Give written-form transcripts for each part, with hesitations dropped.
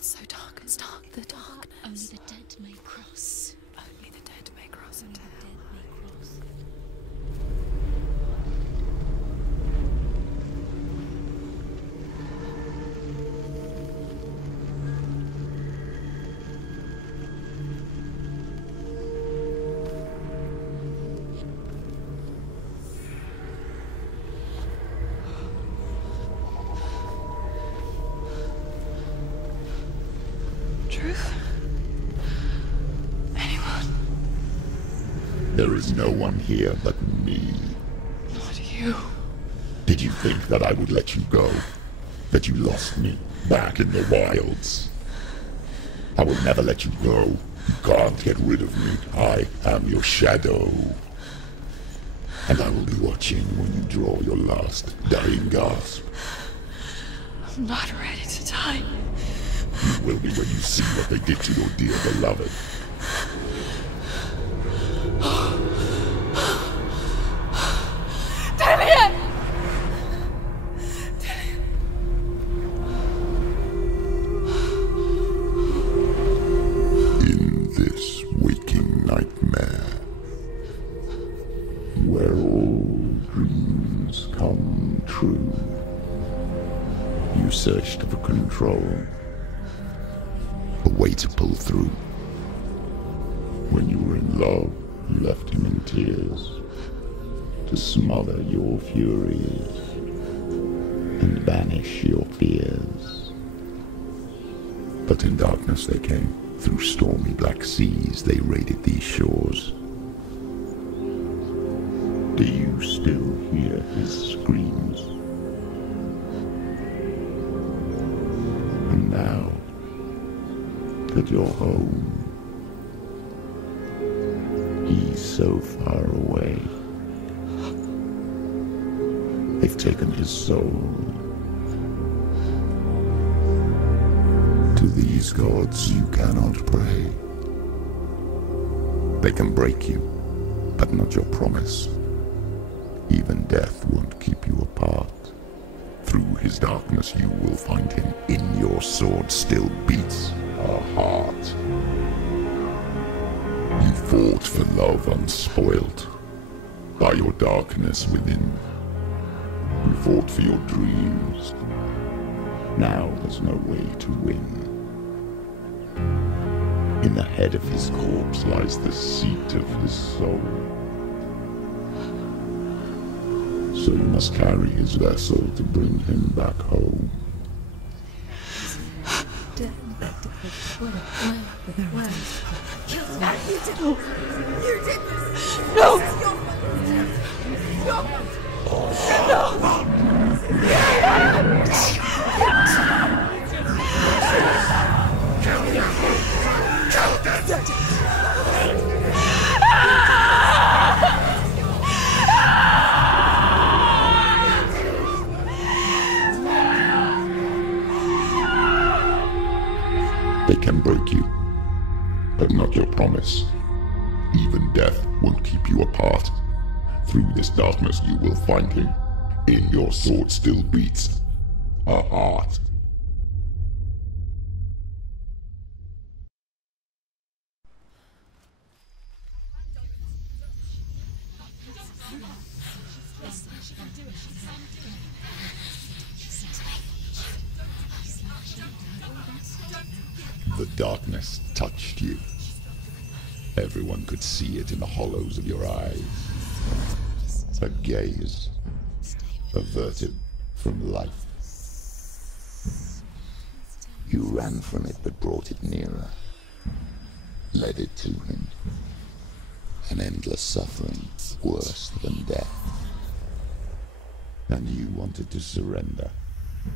It's so dark, it's dark, the darkness. Only the dead may cross. Only the dead may cross into hell. Dead may cross. Truth? Anyone? There is no one here but me. Not you. Did you think that I would let you go? That you lost me back in the wilds? I will never let you go. You can't get rid of me. I am your shadow. And I will be watching when you draw your last dying gasp. I'm not ready to die. You will be when you see what they did to your dear beloved. Damien! In this waking nightmare, where all dreams come true, you searched for control, a way to pull through. When you were in love, you left him in tears, to smother your furies and banish your fears. But in darkness they came, through stormy black seas they raided these shores. Do you still hear his screams? And now that you're home, he's so far away. They've taken his soul. To these gods you cannot pray. They can break you, but not your promise. Even death won't keep you apart. Through his darkness you will find him. In your sword still beats a heart. You fought for love unspoilt by your darkness within. You fought for your dreams. Now there's no way to win. In the head of his corpse lies the seat of his soul. So you must carry his vessel to bring him back home. You did this! No! They can break you, but not your promise. Even death won't keep you apart. Through this darkness you will find him. In your sword still beats a heart. The darkness touched you. Everyone could see it in the hollows of your eyes. A gaze averted from life. You ran from it but brought it nearer. Led it to him. An endless suffering, worse than death. And you wanted to surrender,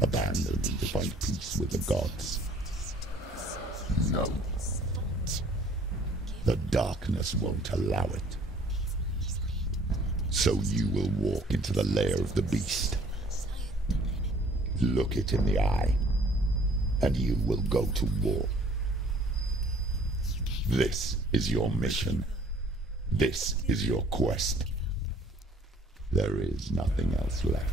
abandon to find peace with the gods. No. The darkness won't allow it. So you will walk into the lair of the beast. Look it in the eye, and you will go to war. This is your mission. This is your quest. There is nothing else left.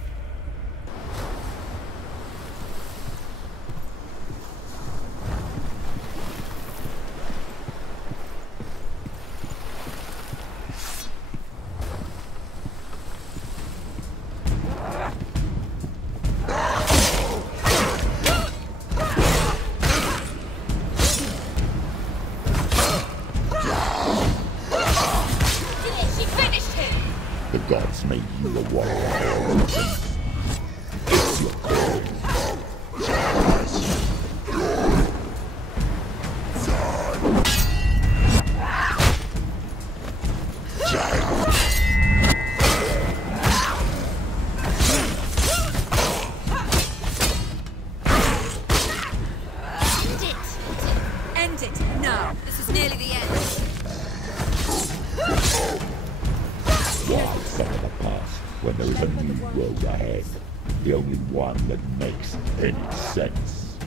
The only one that makes any sense.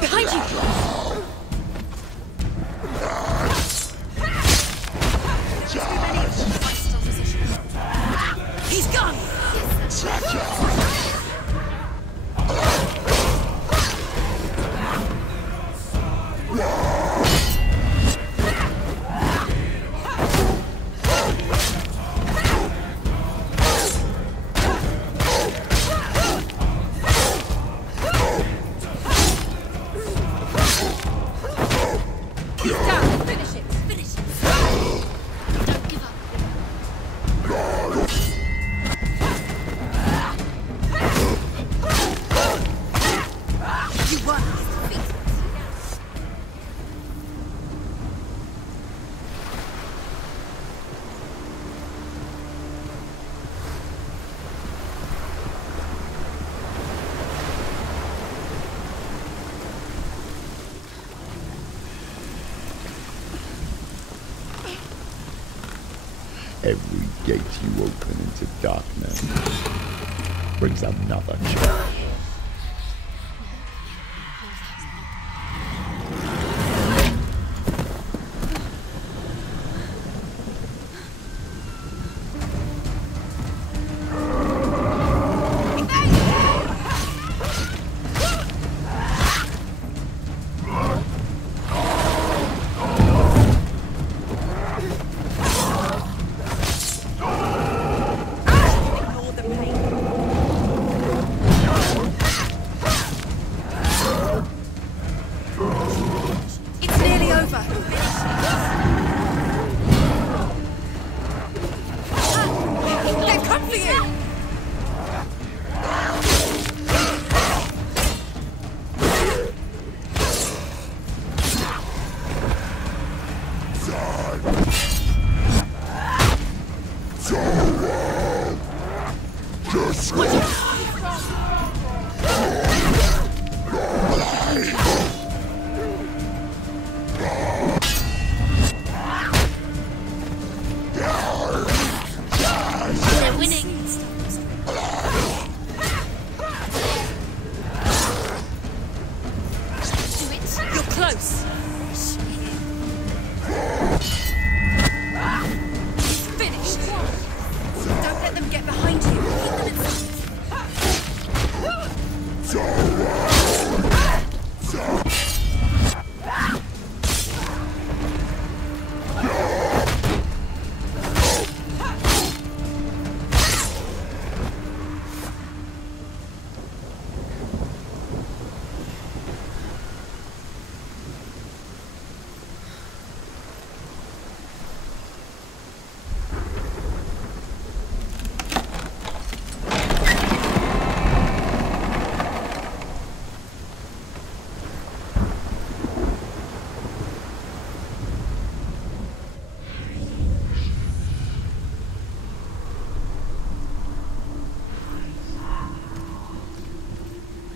Behind you! He's gone! Every gate you open into darkness brings another challenge.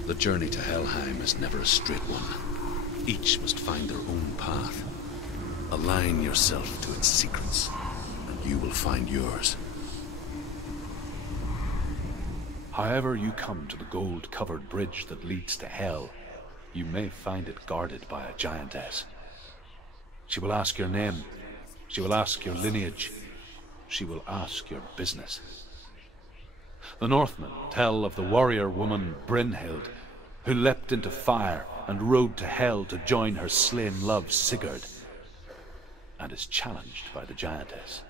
The journey to Helheim is never a straight one. Each must find their own path. Align yourself to its secrets, and you will find yours. However you come to the gold-covered bridge that leads to Hell, you may find it guarded by a giantess. She will ask your name. She will ask your lineage. She will ask your business. The Northmen tell of the warrior woman Brynhild, who leapt into fire and rode to Hell to join her slain love Sigurd, and is challenged by the giantess.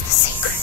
It's the secret.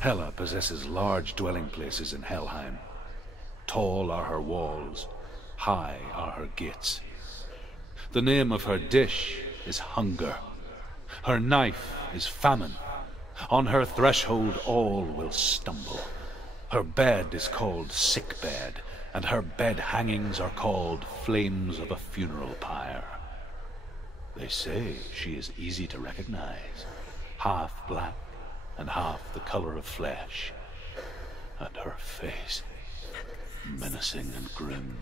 Hela possesses large dwelling places in Helheim. Tall are her walls, high are her gates. The name of her dish is hunger. Her knife is famine. On her threshold all will stumble. Her bed is called sick bed, and her bed hangings are called flames of a funeral pyre. They say she is easy to recognize, half black and half the color of flesh, and her face menacing and grim.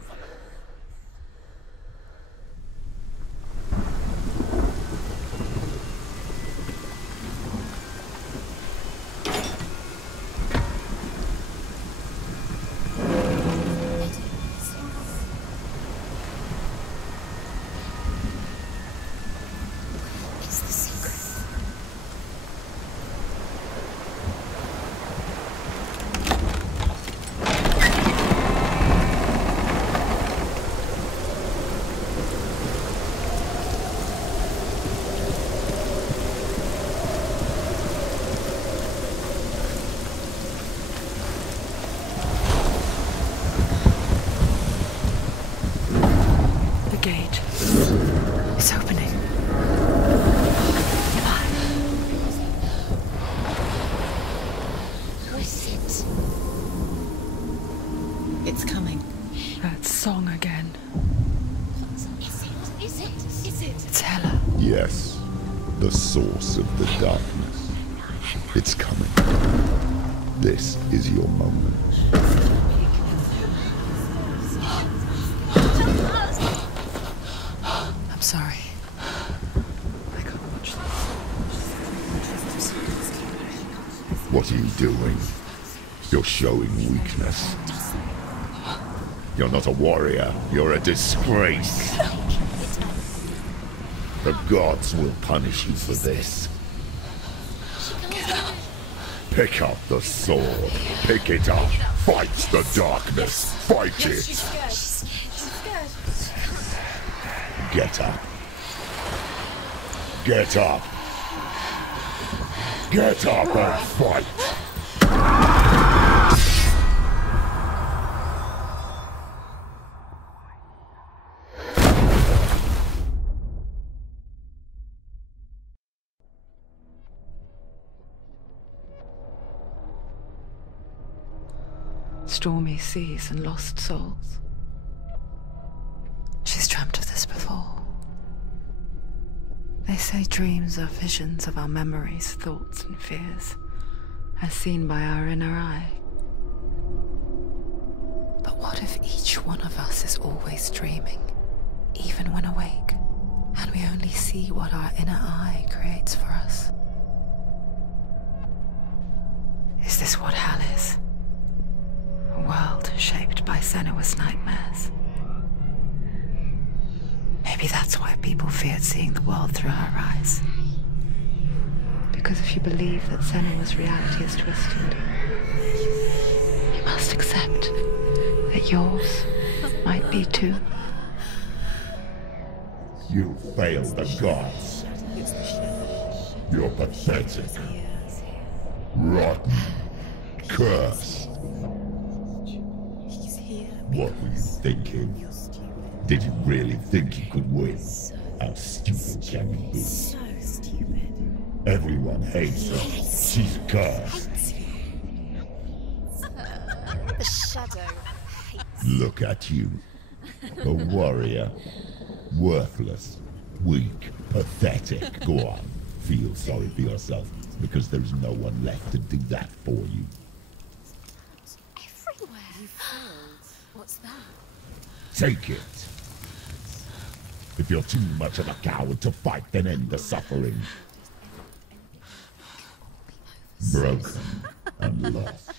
Yes, the source of the darkness. It's coming. This is your moment. I'm sorry. I can't watch this. What are you doing? You're showing weakness. You're not a warrior. You're a disgrace. The gods will punish you for this. Pick up the sword. Pick it up. Fight the darkness. Fight it. Get up. Get up. Get up and fight. Stormy seas and lost souls. She's dreamt of this before. They say dreams are visions of our memories, thoughts and fears, as seen by our inner eye. But what if each one of us is always dreaming, even when awake, and we only see what our inner eye creates for us? Is this what hell is? A world shaped by Senua's nightmares. Maybe that's why people feared seeing the world through her eyes. Because if you believe that Senua's reality is twisted, you must accept that yours might be too. You failed the gods. You're pathetic. Rotten. Cursed. What were you thinking? Did you really think you could win? How stupid can you be? So stupid. Everyone hates her. She's cursed. The shadow hates. Look at you. A warrior. Worthless. Weak. Pathetic. Go on. Feel sorry for yourself, because there's no one left to do that for you. Everywhere. You failed. What's that? Take it. If you're too much of a coward to fight, then end the suffering. Broken and lost.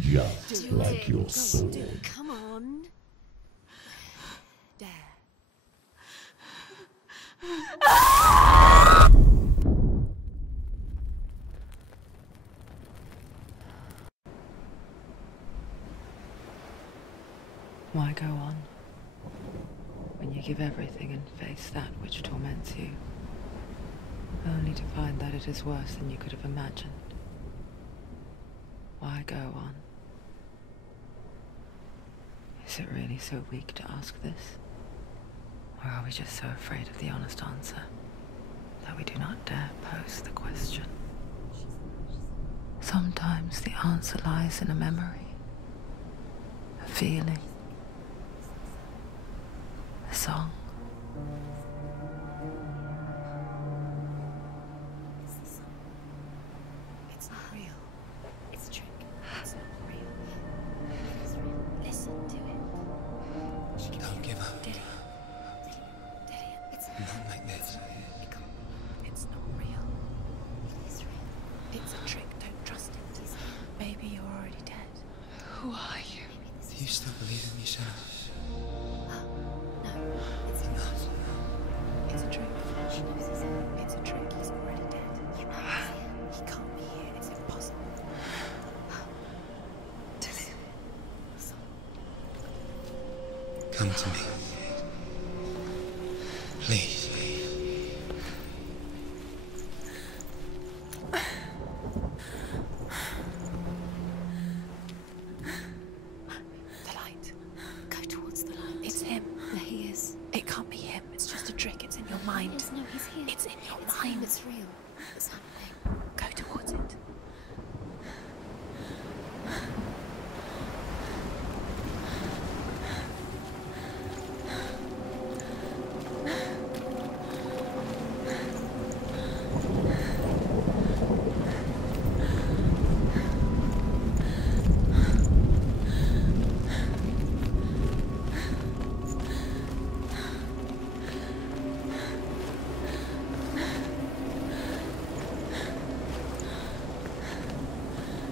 Just like your sword. Come on. Dare. Why go on when you give everything and face that which torments you, only to find that it is worse than you could have imagined? Why go on? Is it really so weak to ask this? Or are we just so afraid of the honest answer that we do not dare pose the question? Sometimes the answer lies in a memory, a feeling, a song. It's not real. It's a trick. It's not real. It's real. Listen to it. Don't give up. Did it? It's Not like this. It's not real. It is real. It's a trick. Don't trust it. Maybe you're already dead. Who are you? Do you still believe in me, Senua? No, it's not. It's a trick. She knows he's here. It's a trick. He's already dead. He can't be here. It's impossible. Come to me. Please. The light. Go towards the light. It's him. There he is. It can't be him. It's just a trick. It's in your mind. No, he's here. It's in your mind. It's real. It's happening. Go towards it.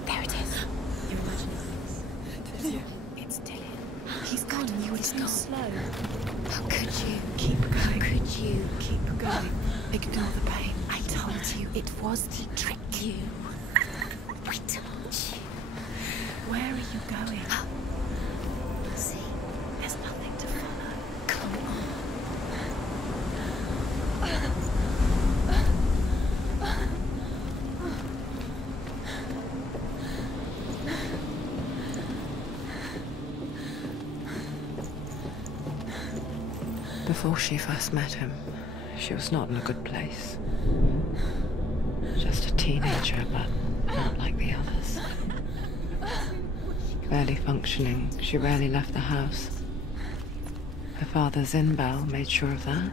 There it is. You're imagining this. It's Dylan. He's gone. He's gone. Slow. How could you? Keep going. How could you? Keep going. Ignore the pain. I told you it was to trick you. I told you. Where are you going? See, there's nothing to follow. Come on. Before she first met him, she was not in a good place. Just a teenager, but not like the others. Barely functioning, she rarely left the house. Her father's in-bell made sure of that.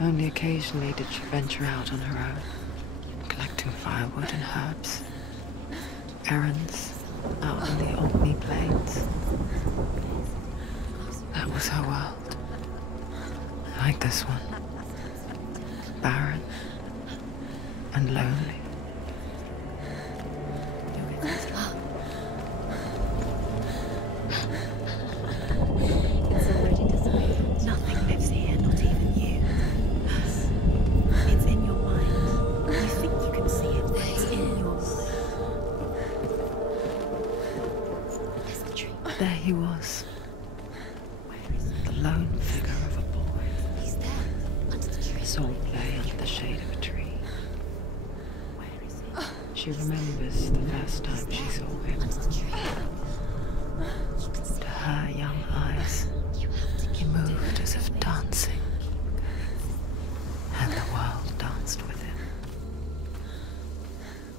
Only occasionally did she venture out on her own, collecting firewood and herbs. Errands out on the Orkney Plains. That was her world. Like this one. Barren and lonely. It's already disappeared. Nothing lives here, not even you. It's in your mind. You think you can see it, but it's in your mind. There's the tree. There he was. Where is it? The lone sword lay under the shade of a tree. She remembers the first time she saw him. To her young eyes, he moved as if dancing, and the world danced with him.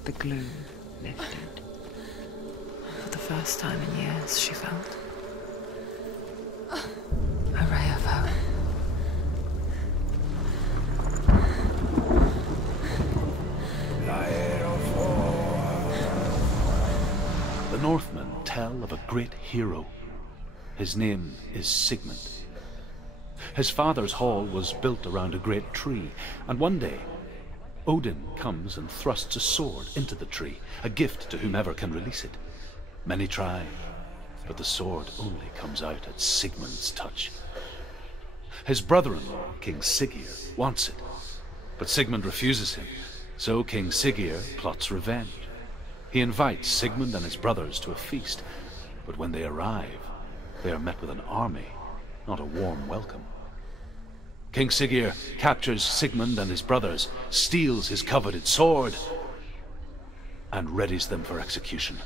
The gloom lifted. For the first time in years, she felt a ray of hope. The Northmen tell of a great hero. His name is Sigmund. His father's hall was built around a great tree, and one day, Odin comes and thrusts a sword into the tree, a gift to whomever can release it. Many try, but the sword only comes out at Sigmund's touch. His brother-in-law, King Siggeir, wants it, but Sigmund refuses him, so King Siggeir plots revenge. He invites Sigmund and his brothers to a feast, but when they arrive, they are met with an army, not a warm welcome. King Siggeir captures Sigmund and his brothers, steals his coveted sword, and readies them for execution.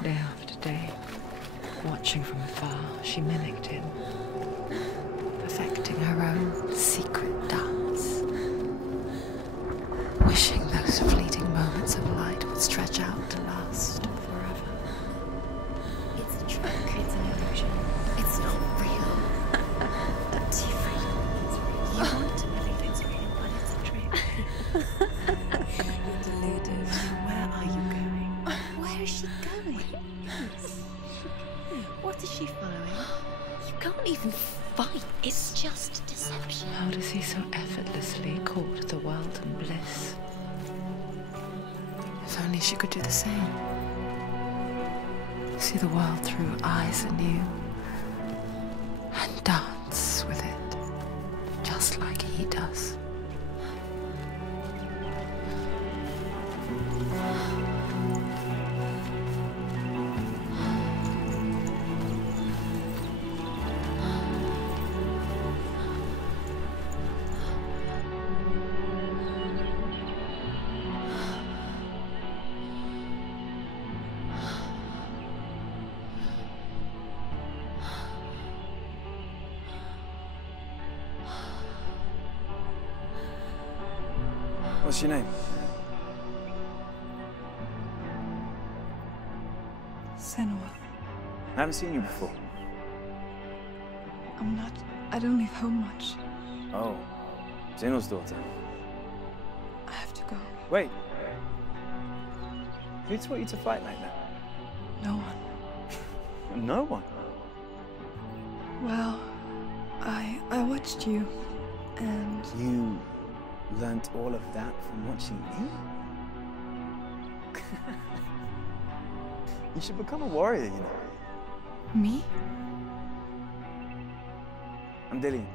Day after day, watching from afar, she mimicked him, perfecting her own secret dance, wishing those fleeting moments of light would stretch out to last forever. It's a trick, it's an illusion. It's not real. Don't you feel you want to believe it's real, but it's a trick. You're deluded. Where are you going? Where is she going? What is she following? You can't even fight. It's just deception. How does he so effortlessly court the world and bliss? If only she could do the same. See the world through eyes anew and dance with it, just like he does. What's your name? Senua. I haven't seen you before. I don't leave home much. Oh, Zenua's daughter. I have to go. Wait. Who taught you to fight like that? No one. No one? Well, I watched you, and You learnt all of that from watching me? You should become a warrior, you know. me? I'm Dillian.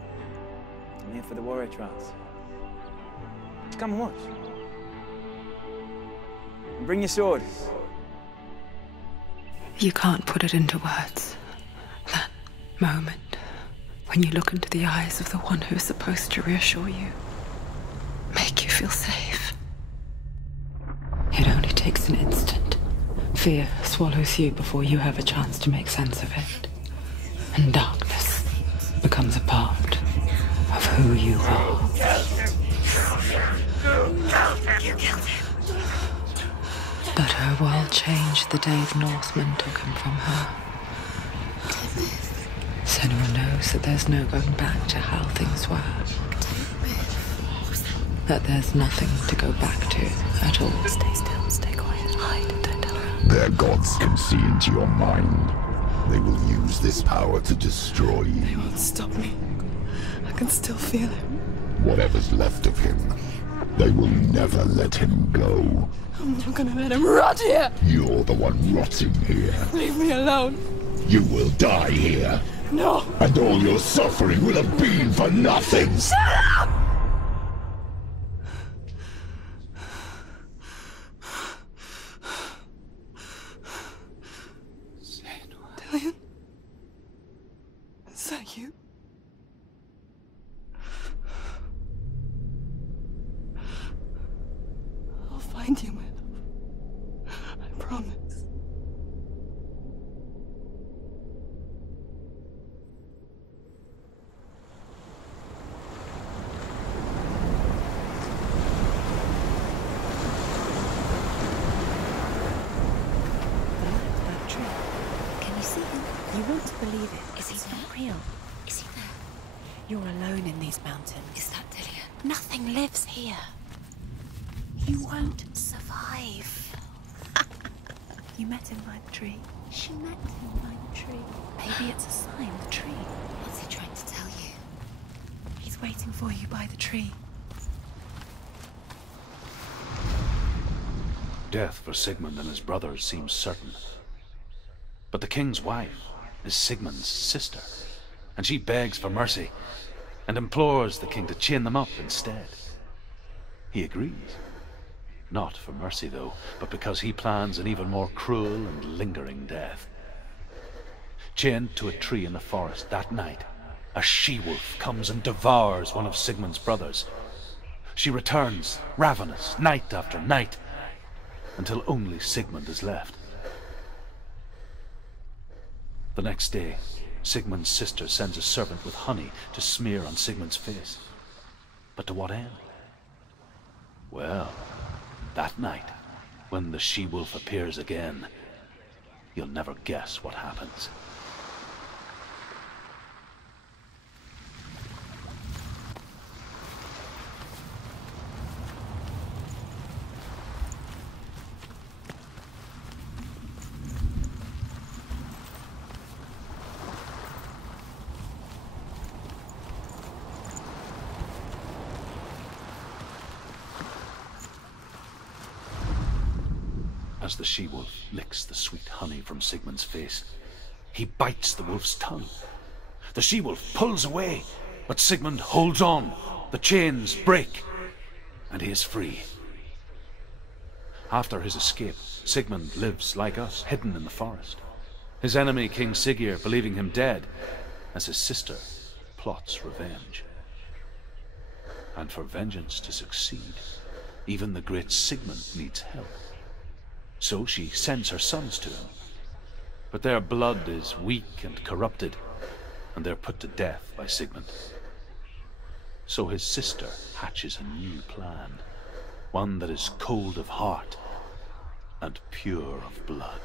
I'm here for the warrior trials. Come and watch. And bring your sword. You can't put it into words. That moment when you look into the eyes of the one who's supposed to reassure you, make you feel safe. It only takes an instant. Fear swallows you before you have a chance to make sense of it. And darkness becomes a part of who you are. You killed him. But her world changed the day the Northmen took him from her. Senua knows that there's no going back to how things were. That there's nothing to go back to at all. Stay still, stay quiet, hide, don't tell her. Their gods can see into your mind. They will use this power to destroy you. They won't stop me. I can still feel him. Whatever's left of him, they will never let him go. I'm not gonna let him rot here! You're the one rotting here. Leave me alone! You will die here. No! And all your suffering will have been for nothing! Shut up! Dillion? Is that you? I'll find you, my love. I promise. You want to believe it. Is he not real? Is he there? You're alone in these mountains. Is that Dillion? Nothing lives here. You won't survive. You met him by the tree. She met him by the tree. Maybe it's a sign, the tree. What's he trying to tell you? He's waiting for you by the tree. Death for Sigmund and his brothers seems certain. But the king's wife is Sigmund's sister, and she begs for mercy and implores the king to chain them up instead. He agrees. Not for mercy, though, but because he plans an even more cruel and lingering death. Chained to a tree in the forest that night, a she-wolf comes and devours one of Sigmund's brothers. She returns, ravenous, night after night, until only Sigmund is left. The next day, Sigmund's sister sends a servant with honey to smear on Sigmund's face. But to what end? Well, that night, when the she-wolf appears again, you'll never guess what happens. As the she-wolf licks the sweet honey from Sigmund's face, he bites the wolf's tongue. The she-wolf pulls away, but Sigmund holds on. The chains break, and he is free. After his escape, Sigmund lives like us, hidden in the forest. His enemy, King Siggeir, believing him dead, as his sister plots revenge. And for vengeance to succeed, even the great Sigmund needs help. So she sends her sons to him. But their blood is weak and corrupted, and they're put to death by Sigmund. So his sister hatches a new plan, one that is cold of heart and pure of blood.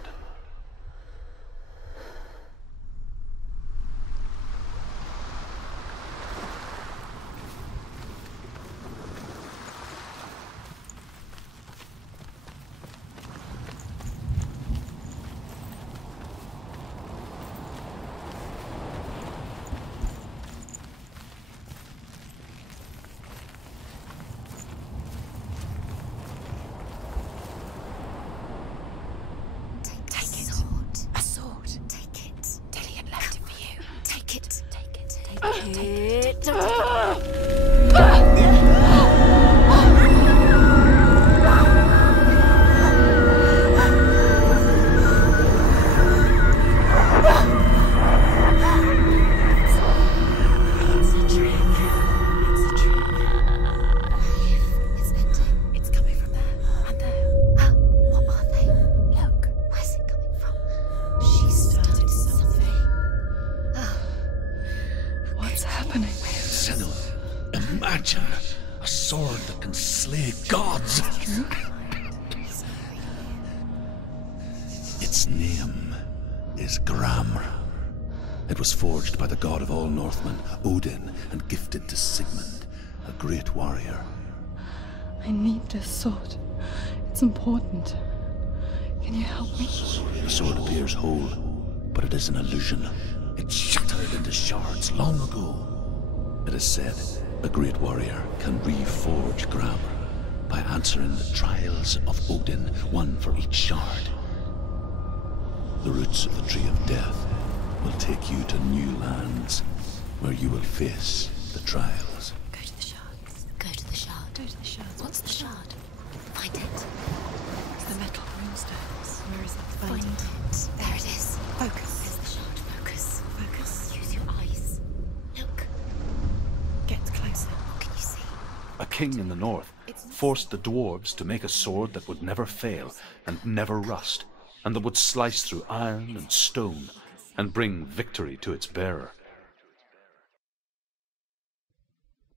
Its name is Gram. It was forged by the god of all Northmen, Odin, and gifted to Sigmund, a great warrior. I need this sword. It's important. Can you help me? The sword appears whole, but it is an illusion. It shattered into shards long ago. It is said a great warrior can reforge Gram by answering the trials of Odin, one for each shard. The roots of the Tree of Death will take you to new lands where you will face the trials. Go to the shard. Go to the shard. Go to the shard. What's the shard? Find it. It's the metal runestones. Where is it? Find it. There it is. Focus. There's the shard. Focus. Focus. Use your eyes. Look. Get closer. What can you see? A king in the north forced the dwarves to make a sword that would never fail and never rust, and that would slice through iron and stone and bring victory to its bearer.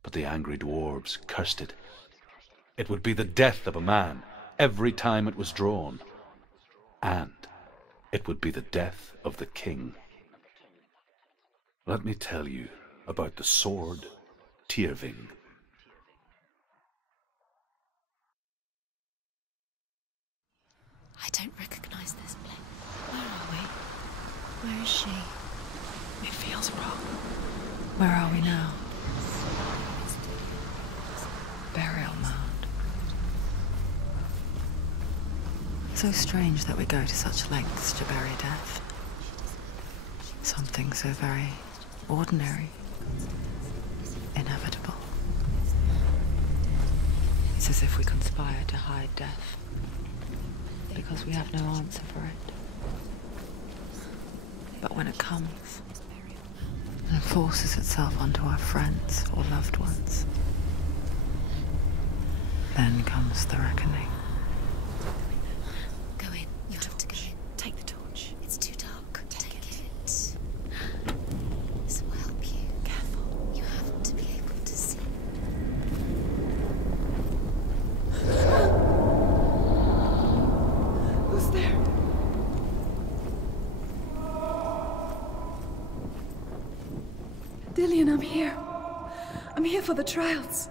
But the angry dwarves cursed it. It would be the death of a man every time it was drawn, and it would be the death of the king. Let me tell you about the sword Tyrving. I don't recognize this place. Where are we? Where is she? It feels wrong. Where are we now? Burial mound. So strange that we go to such lengths to bury death. Something so very ordinary, inevitable. It's as if we conspire to hide death, because we have no answer for it. But when it comes and forces itself onto our friends or loved ones, then comes the reckoning. Go in. You have to go in. Take the torch. It's too dark. Take it. This will help you. Careful. You have to be able to see. Who's there? Dillian, I'm here. I'm here for the trials.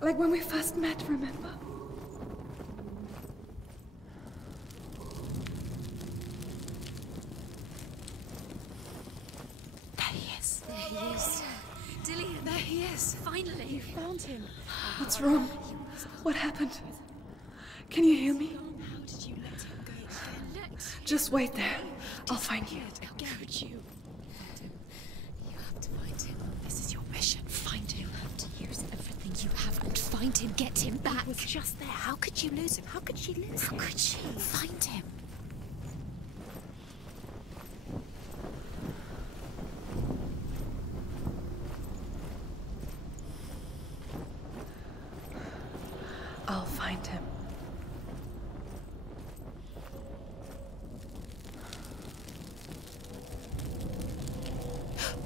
Like when we first met, remember? There he is. There he is. Dillian. There he is. Finally. You found him. What's wrong? What happened? Can you hear me? How did you let him go? Just wait there. I'll find you. How could you? You have to find him. This is your mission. Find him. You have to use everything you have and find him. Get him back. He was just there. How could you lose him? How could she lose him? How could she? Find him. I'll find him.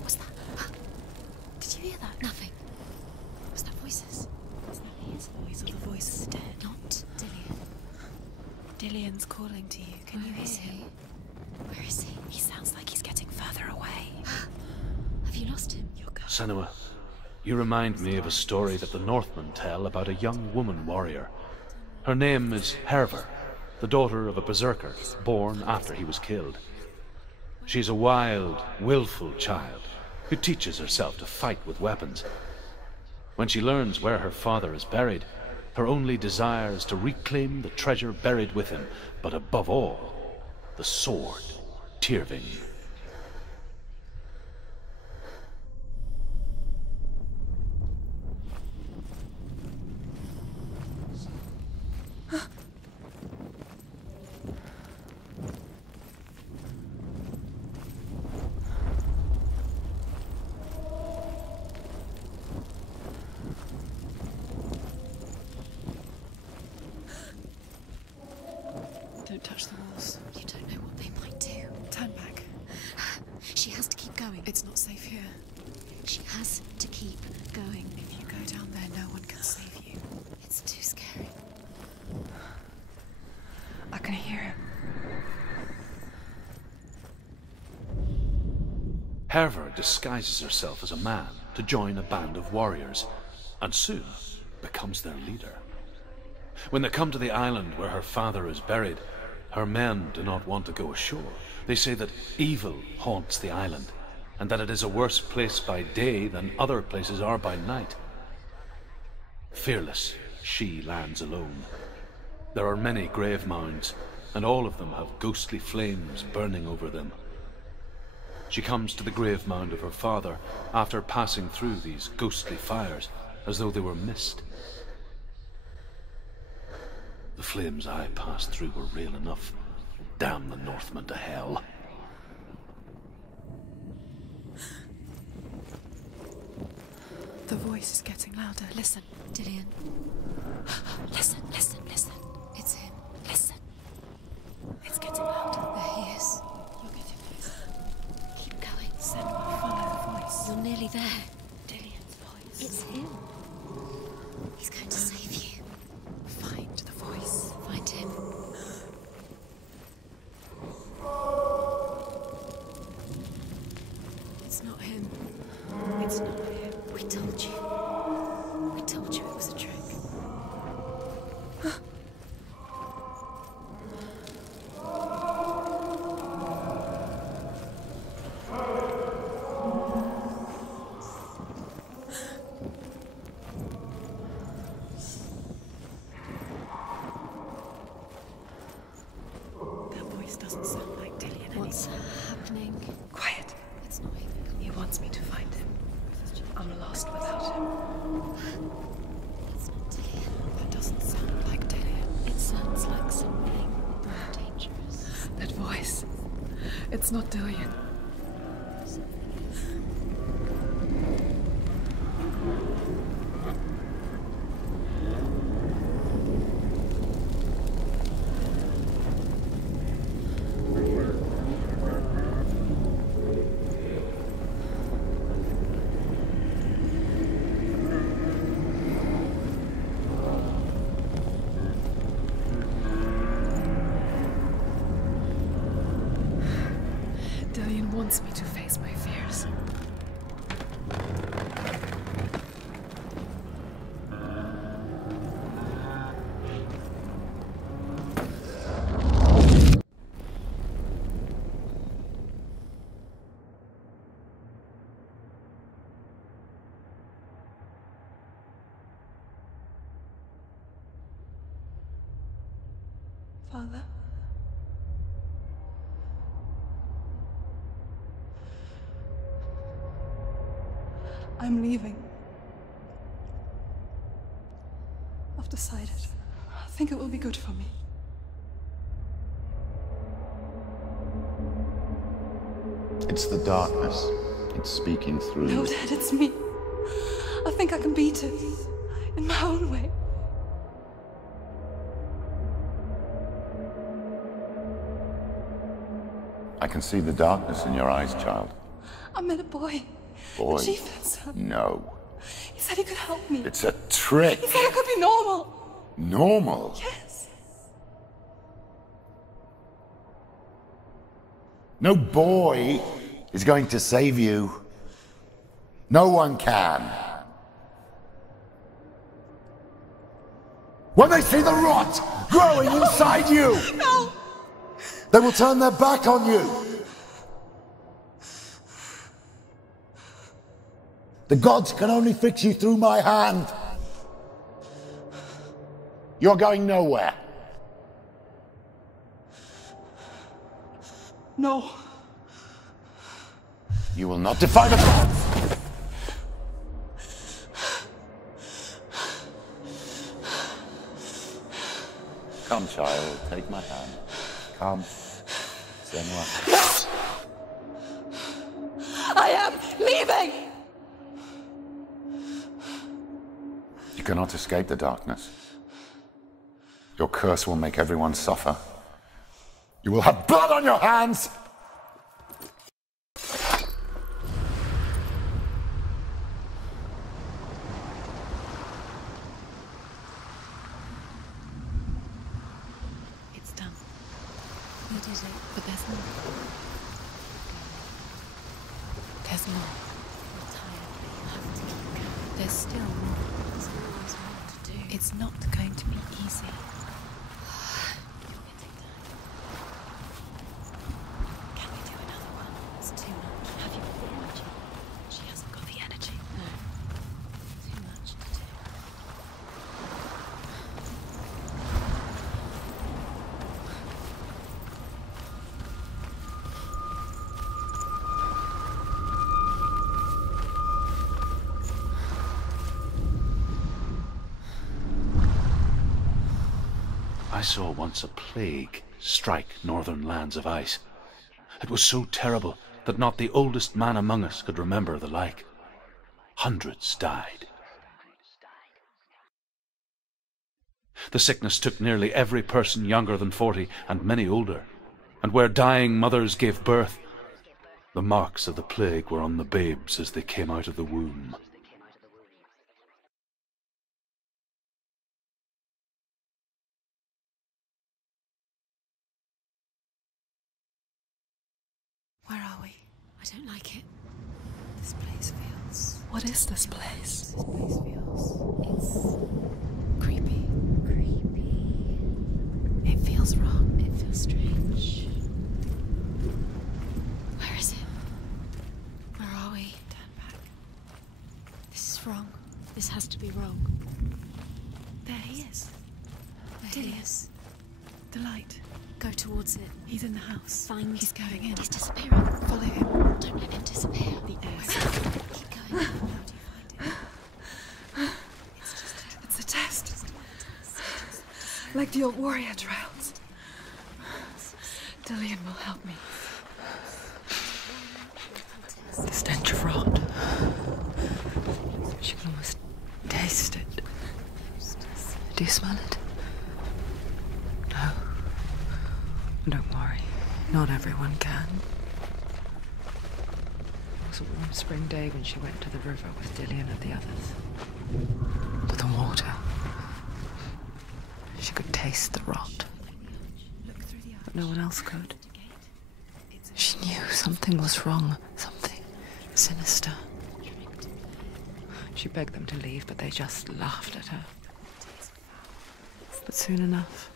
What's that? Did you hear that? Nothing. Was that voices? It's not his voice, or the voice is dead. Not Dillian. Dillian's calling to you. Can you hear him? Where is he? He sounds like he's getting further away. Have you lost him? You'll go. Senua, you remind me of a story that the Northmen tell about a young woman warrior. Her name is Hervor, the daughter of a berserker born after he was killed. She's a wild, willful child who teaches herself to fight with weapons. When she learns where her father is buried, her only desire is to reclaim the treasure buried with him, but above all, the sword, Tyrving. Don't touch the walls. You don't know what they might do. Turn back. She has to keep going. It's not safe here. She has to keep going. If you go down there, no one can save you. It's too scary. I can hear him. Herva disguises herself as a man to join a band of warriors, and soon becomes their leader. When they come to the island where her father is buried, her men do not want to go ashore. They say that evil haunts the island, and that it is a worse place by day than other places are by night. Fearless, she lands alone. There are many grave mounds, and all of them have ghostly flames burning over them. She comes to the grave mound of her father after passing through these ghostly fires, as though they were mist. The flames I passed through were real enough. Damn the Northmen to hell. The voice is getting louder. Listen, Dillian. Listen, listen, listen. It's him. Listen. It's getting louder. There he is. You're getting closer. Keep going. Senua, follow the voice. You're nearly there. Dillian's voice. It's him. He's going to save you. Find the voice. Find him. It's not him. It's not him. We told you. We told you it was a trick. That voice doesn't sound like Dillian anymore. What's happening? Quiet. It's not even coming. He wants me to find him. I'm lost without him. It's not Dillian. That doesn't sound like Dillian. It sounds like something more dangerous. That voice. It's not Dillian. Dillian wants me to face my fears. Father? I'm leaving. I've decided. I think it will be good for me. It's the darkness. It's speaking through No, you. Dad, it's me. I think I can beat it. In my own way. I can see the darkness in your eyes, child. I met a boy. Boy. The chieftain's son. No. He said he could help me. It's a trick. He said I could be normal. Normal? Yes. No boy is going to save you. No one can. When they see the rot growing inside you, No! they will turn their back on you. The gods can only fix you through my hand. You're going nowhere. No. You will not defy the gods. Come, child, take my hand. Come. Senua. I am leaving! You cannot escape the darkness. Your curse will make everyone suffer. You will have blood on your hands! It's done. We did it, but there's more. There's more. I'm tired, but you have to keep going. There's still more. There's always more to do. It's not going to be easy. You're getting tired. Can we do another one? It's too much. Have you got the energy? She hasn't got the energy. No. Too much to do. I saw once a plague strike northern lands of ice. It was so terrible that not the oldest man among us could remember the like. Hundreds died. The sickness took nearly every person younger than 40 and many older, and where dying mothers gave birth, the marks of the plague were on the babes as they came out of the womb. Where are we? I don't like it. This place feels... What is this place? This place feels... It's... creepy. Creepy. It feels wrong. It feels strange. Where is it? Where are we? Turn back. This is wrong. This has to be wrong. There he is. There he is. The light. Go towards it. He's in the house. Find... He's going in. He's disappearing. Follow him. Don't let him disappear. The air. Keep going. How do you find it? It's a test. Like the old warrior trials. Dillian will help me. The stench of rot. She can almost taste it. Do you smell it? No. Don't worry. Not everyone can. It was a warm spring day when she went to the river with Dillian and the others. But the water... She could taste the rot. But no one else could. She knew something was wrong. Something sinister. She begged them to leave, but they just laughed at her. But soon enough,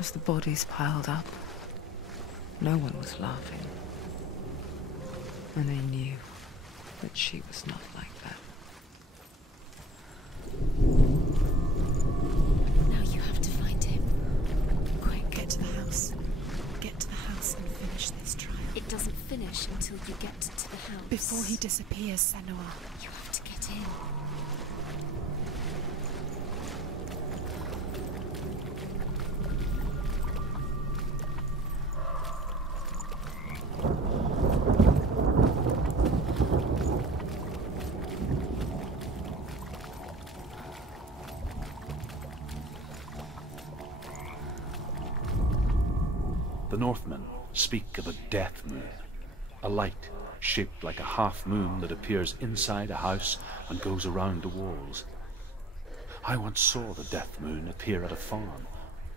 as the bodies piled up, no one was laughing. And they knew that she was not like that. Now you have to find him. Quick, get to the house. Get to the house and finish this trial. It doesn't finish until you get to the house. Before he disappears, Senua. You have to get in. The Northmen speak of a death moon, a light shaped like a half moon that appears inside a house and goes around the walls. I once saw the death moon appear at a farm,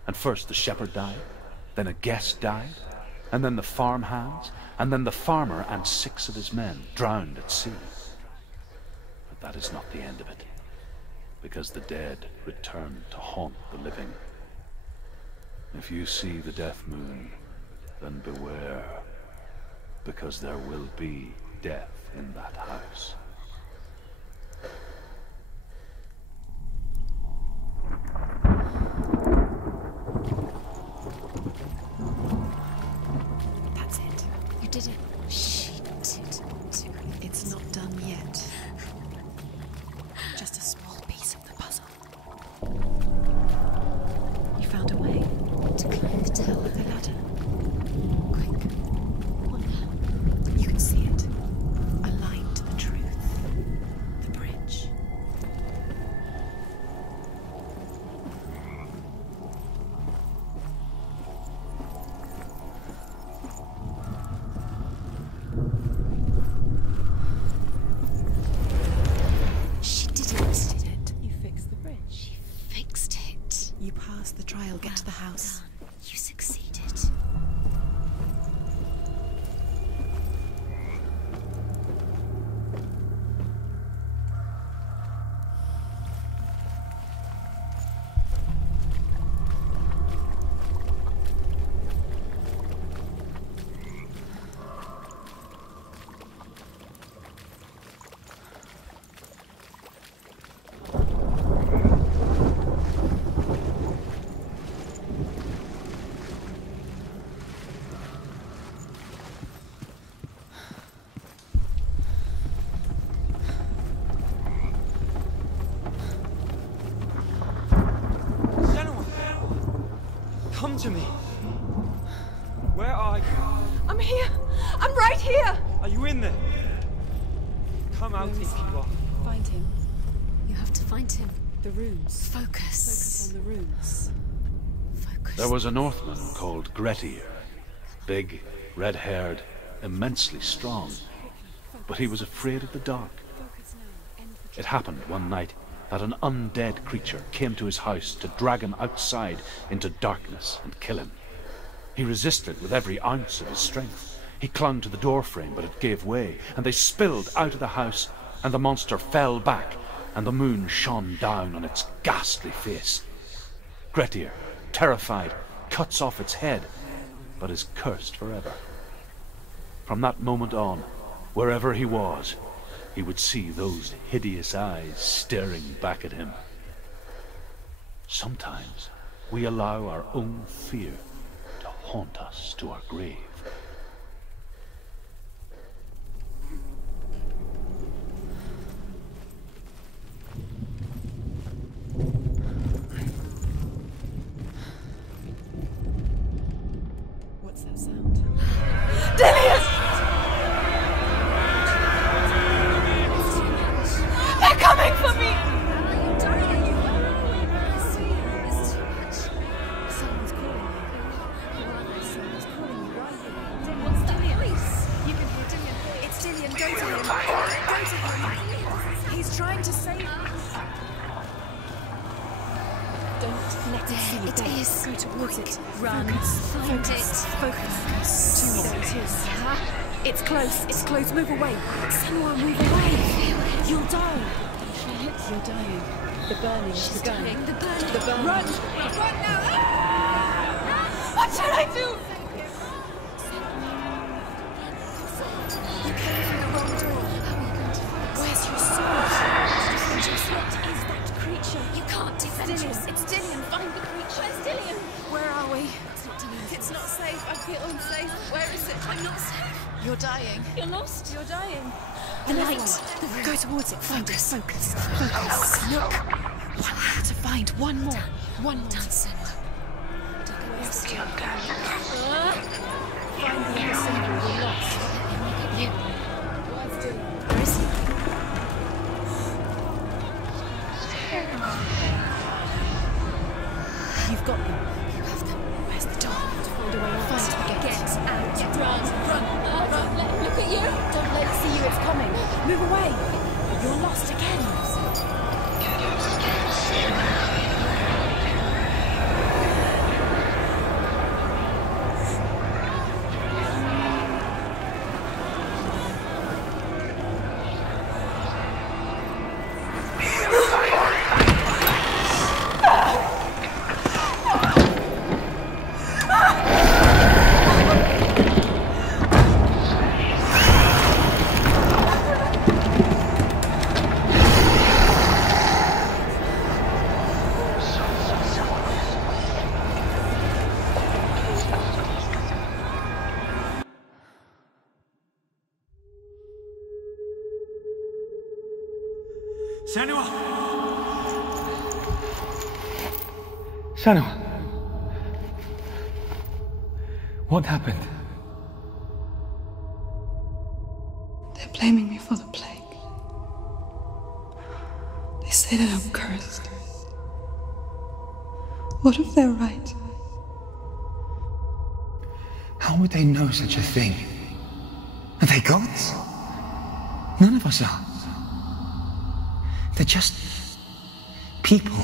and first the shepherd died, then a guest died, and then the farm hands, and then the farmer and 6 of his men drowned at sea. But that is not the end of it, because the dead return to haunt the living. If you see the death moon, then beware, because there will be death in that house. That's it. You did it. She did it. It's not done yet. Just a small piece of the puzzle. You found a way To climb the tower. the ladder. Quick. What now? You can see it. A line to the truth. The bridge. to me. Where are you? I'm here. I'm right here. Are you in there? Come out if you are. Find him. You have to find him. The runes. Focus on the runes. Focus. There was a Northman called Grettir. Big, red-haired, immensely strong. But he was afraid of the dark. It happened one night that an undead creature came to his house to drag him outside into darkness and kill him. He resisted with every ounce of his strength. He clung to the doorframe, but it gave way, and they spilled out of the house, and the monster fell back, and the moon shone down on its ghastly face. Grettir, terrified, cuts off its head, but is cursed forever. From that moment on, wherever he was, he would see those hideous eyes staring back at him. Sometimes we allow our own fear to haunt us to our grave. What's that sound? Dillius! They're coming for me! It's too much. Someone's calling you. Someone's calling you. Why are you? What's that voice? You can hear Dillian. It's Dillian. Go to him. Go to him. He's trying to save you. Don't let it see you. It is. Go towards it. Run. Find it. Focus. There it is. It's close. It's close. Move away. Senua, move away. You'll die. You're dying. The burning has begun. The burning. The burning. Run! Run now! What should I do? You came from the wrong door. How are you going to find it? Where's your sword? Just what is that creature? You can't defend yourself. It's Dillian. Find the creature. Where's Dillian? Where are we? It's not Dillian. It's not safe. I feel unsafe. Where is it? I'm not safe. You're dying. You're lost. You're dying. The light. The room. Go towards it. Find it. Focus. Focus. Look. You have to find one more. One more. Done, Senua. Where's the other? Find the other symbol. You're lost. Where's Dillian? Where is he? You've got them. You have them. Where's the door? Find a way out. Find it. Get out. Run. Run. Look at you. Don't let it see you. It's coming. Move away. You're lost again. Senua! Senua! What happened? They're blaming me for the plague. They say that I'm cursed. What if they're right? How would they know such a thing? Are they gods? None of us are. They're just people.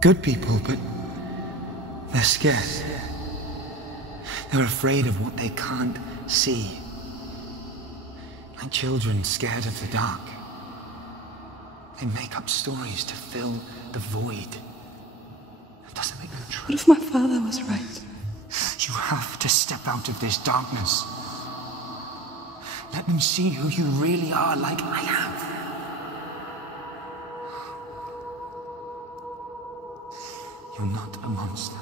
Good people, but they're scared. They're afraid of what they can't see. Like children scared of the dark. They make up stories to fill the void. That doesn't make them true. What if my father was right? You have to step out of this darkness. Let them see who you really are, like I have. You're not a monster.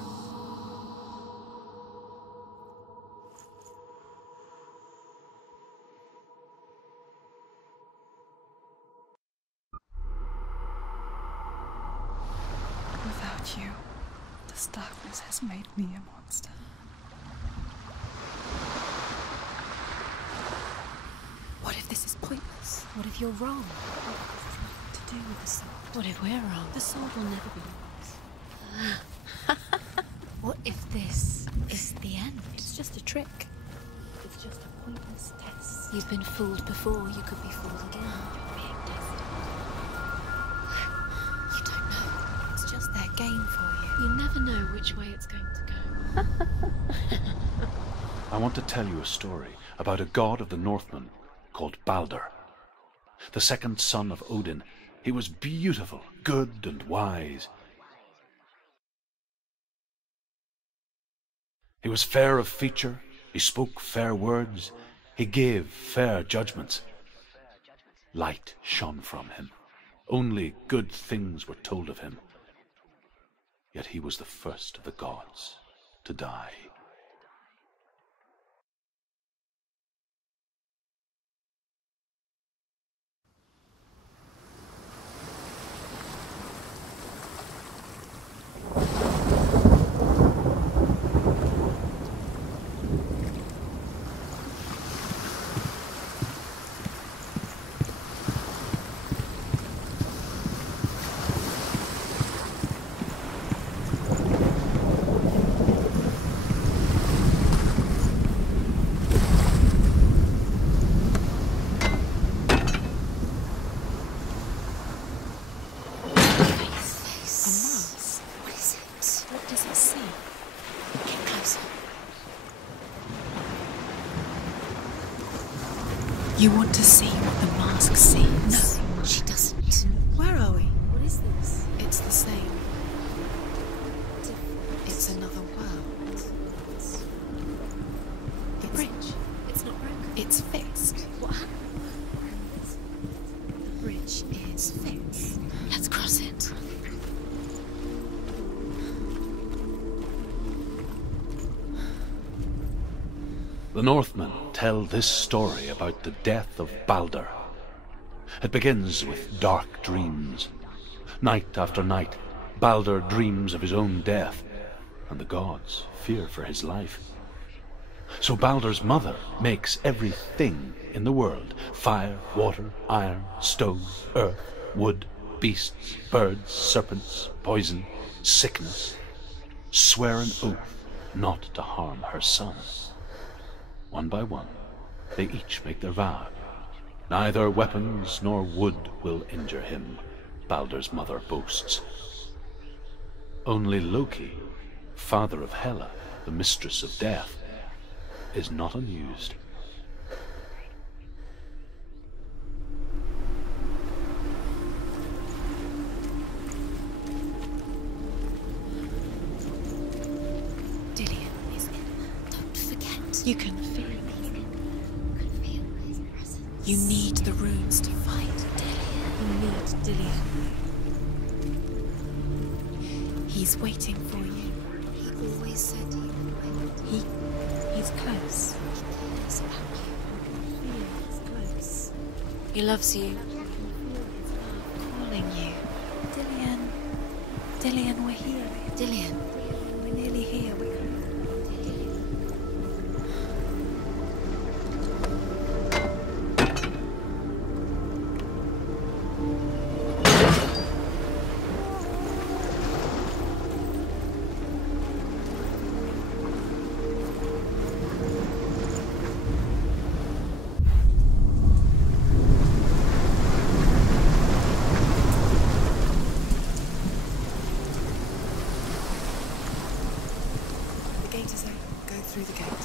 Without you, This darkness has made me a monster. What if this is pointless? What if you're wrong? What if this has nothing to do with the sword? What if we're wrong? The sword will never be yours. What if this is the end? It's just a trick. It's just a pointless test. You've been fooled before, you could be fooled again. Being tested. You don't know. It's just their game for you. You never know which way it's going to go. I want to tell you a story about a god of the Northmen called Balder. The second son of Odin. He was beautiful, good and wise. He was fair of feature, he spoke fair words, he gave fair judgments. Light shone from him. Only good things were told of him. Yet he was the first of the gods to die. You want to see what the mask sees? No, she doesn't. Where are we? What is this? It's the same. It's another world. The bridge. It's not broken. It's fixed. What happened? The bridge is fixed. Let's cross it. The Northmen tell this story about the death of Balder. It begins with dark dreams. Night after night, Balder dreams of his own death, and the gods fear for his life. So Balder's mother makes everything in the world: fire, water, iron, stone, earth, wood, beasts, birds, serpents, poison, sickness, swear an oath not to harm her son. One by one, they each make their vow. Neither weapons nor wood will injure him, Balder's mother boasts. Only Loki, father of Hela, the mistress of death, is not amused. Dillion is in there. Don't forget. You can feel it. His presence. You need the runes to fight Dillion. You need Dillion. He's waiting for you. He always said he would wait. He's close. He cares about you. He's close. He loves you. Calling you. Dillion. Dillion, we're here. Dillion. We're nearly here. We're close.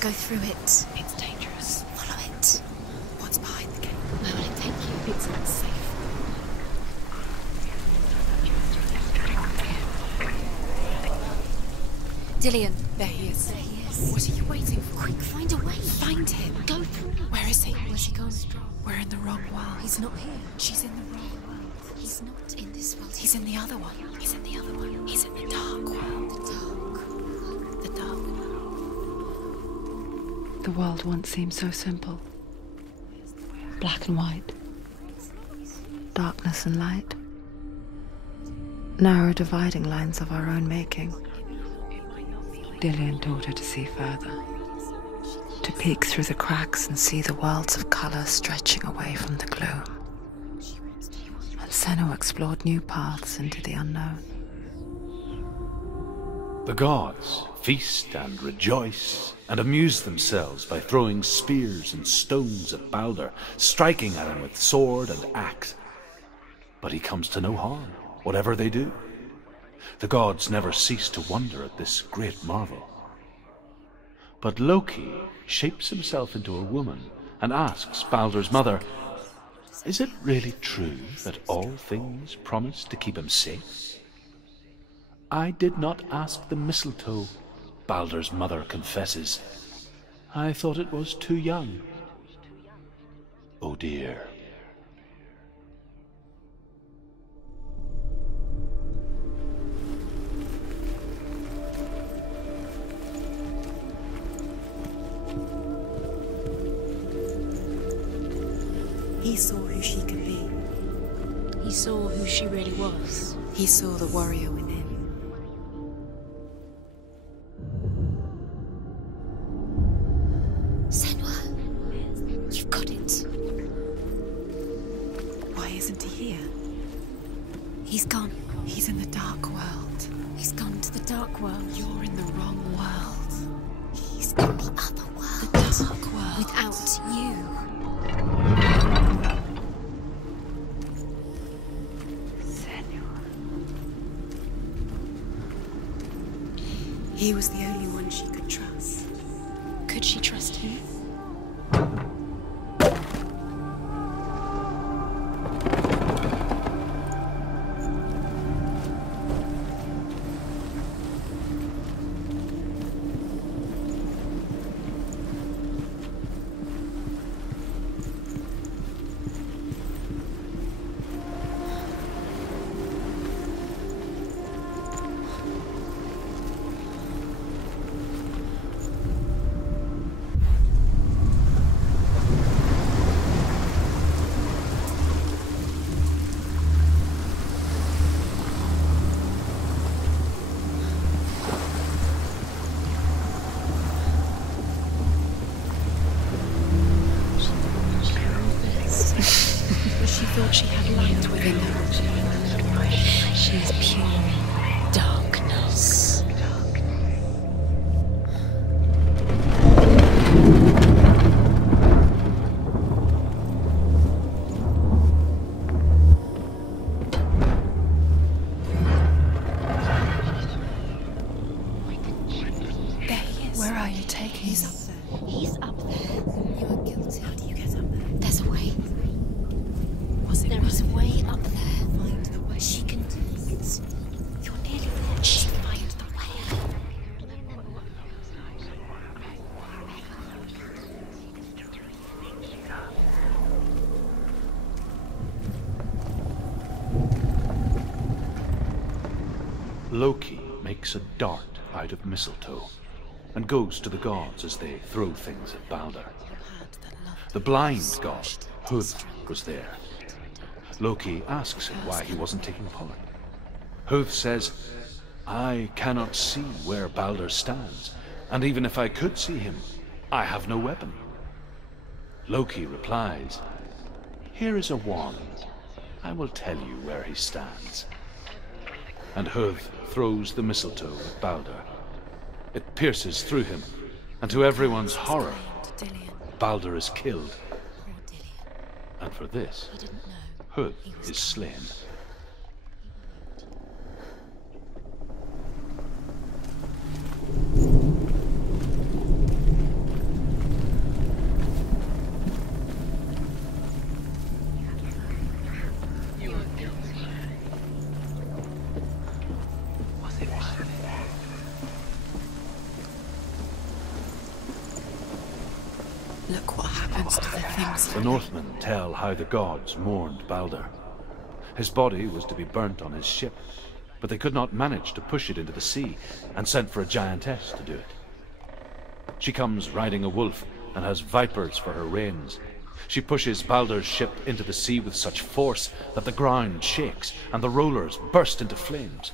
Go through it. It's dangerous. Follow it. What's behind the gate? Where will it take you? It's unsafe. Dillion. There he is. There he is. What are you waiting for? Quick, find a way. Find him. Go through. Where is he? Where's he gone? We're in the wrong world. He's not here. She's in the wrong world. He's not in this world. He's in the other one. He's in the other one. He's in the dark world. The dark. The dark world. The world once seemed so simple. Black and white. Darkness and light. Narrow dividing lines of our own making. Dillian taught her to see further. To peek through the cracks and see the worlds of colour stretching away from the gloom. And Senua explored new paths into the unknown. The gods feast and rejoice and amuse themselves by throwing spears and stones at Balder, striking at him with sword and axe. But he comes to no harm, whatever they do. The gods never cease to wonder at this great marvel. But Loki shapes himself into a woman and asks Balder's mother, "Is it really true that all things promise to keep him safe?" "I did not ask the mistletoe," Balder's mother confesses. "I thought it was too young." Oh dear. He saw who she could be. He saw who she really was. He saw the warrior within. Senua, you've got it. Why isn't he here? He's gone. He's in the dark world. He's gone to the dark world. You're in the wrong world. He's in the other world. The dark world. Without you. He was the only one she could trust. Could she trust him? Thought she had light within her. She is pure darkness. There he is. Where are you taking? He's up there. He's up there. You are guilty. How do you get up there? There's a way. There is a way up there. Find the way. She can do it. You're nearly there. She can find the way. Loki makes a dart out of mistletoe and goes to the gods as they throw things at Balder. The blind god, HUD, was there. Loki asks him why he wasn't taking part. HUD says, "I cannot see where Balder stands, and even if I could see him, I have no weapon." Loki replies, "Here is a wand. I will tell you where he stands." And HUD throws the mistletoe at Balder. It pierces through him, and to everyone's horror, Balder is killed. And for this, HUD is slain. Look what happens to the things. The Northmen tell how the gods mourned Balder. His body was to be burnt on his ship, but they could not manage to push it into the sea, and sent for a giantess to do it. She comes riding a wolf and has vipers for her reins. She pushes Balder's ship into the sea with such force that the ground shakes and the rollers burst into flames.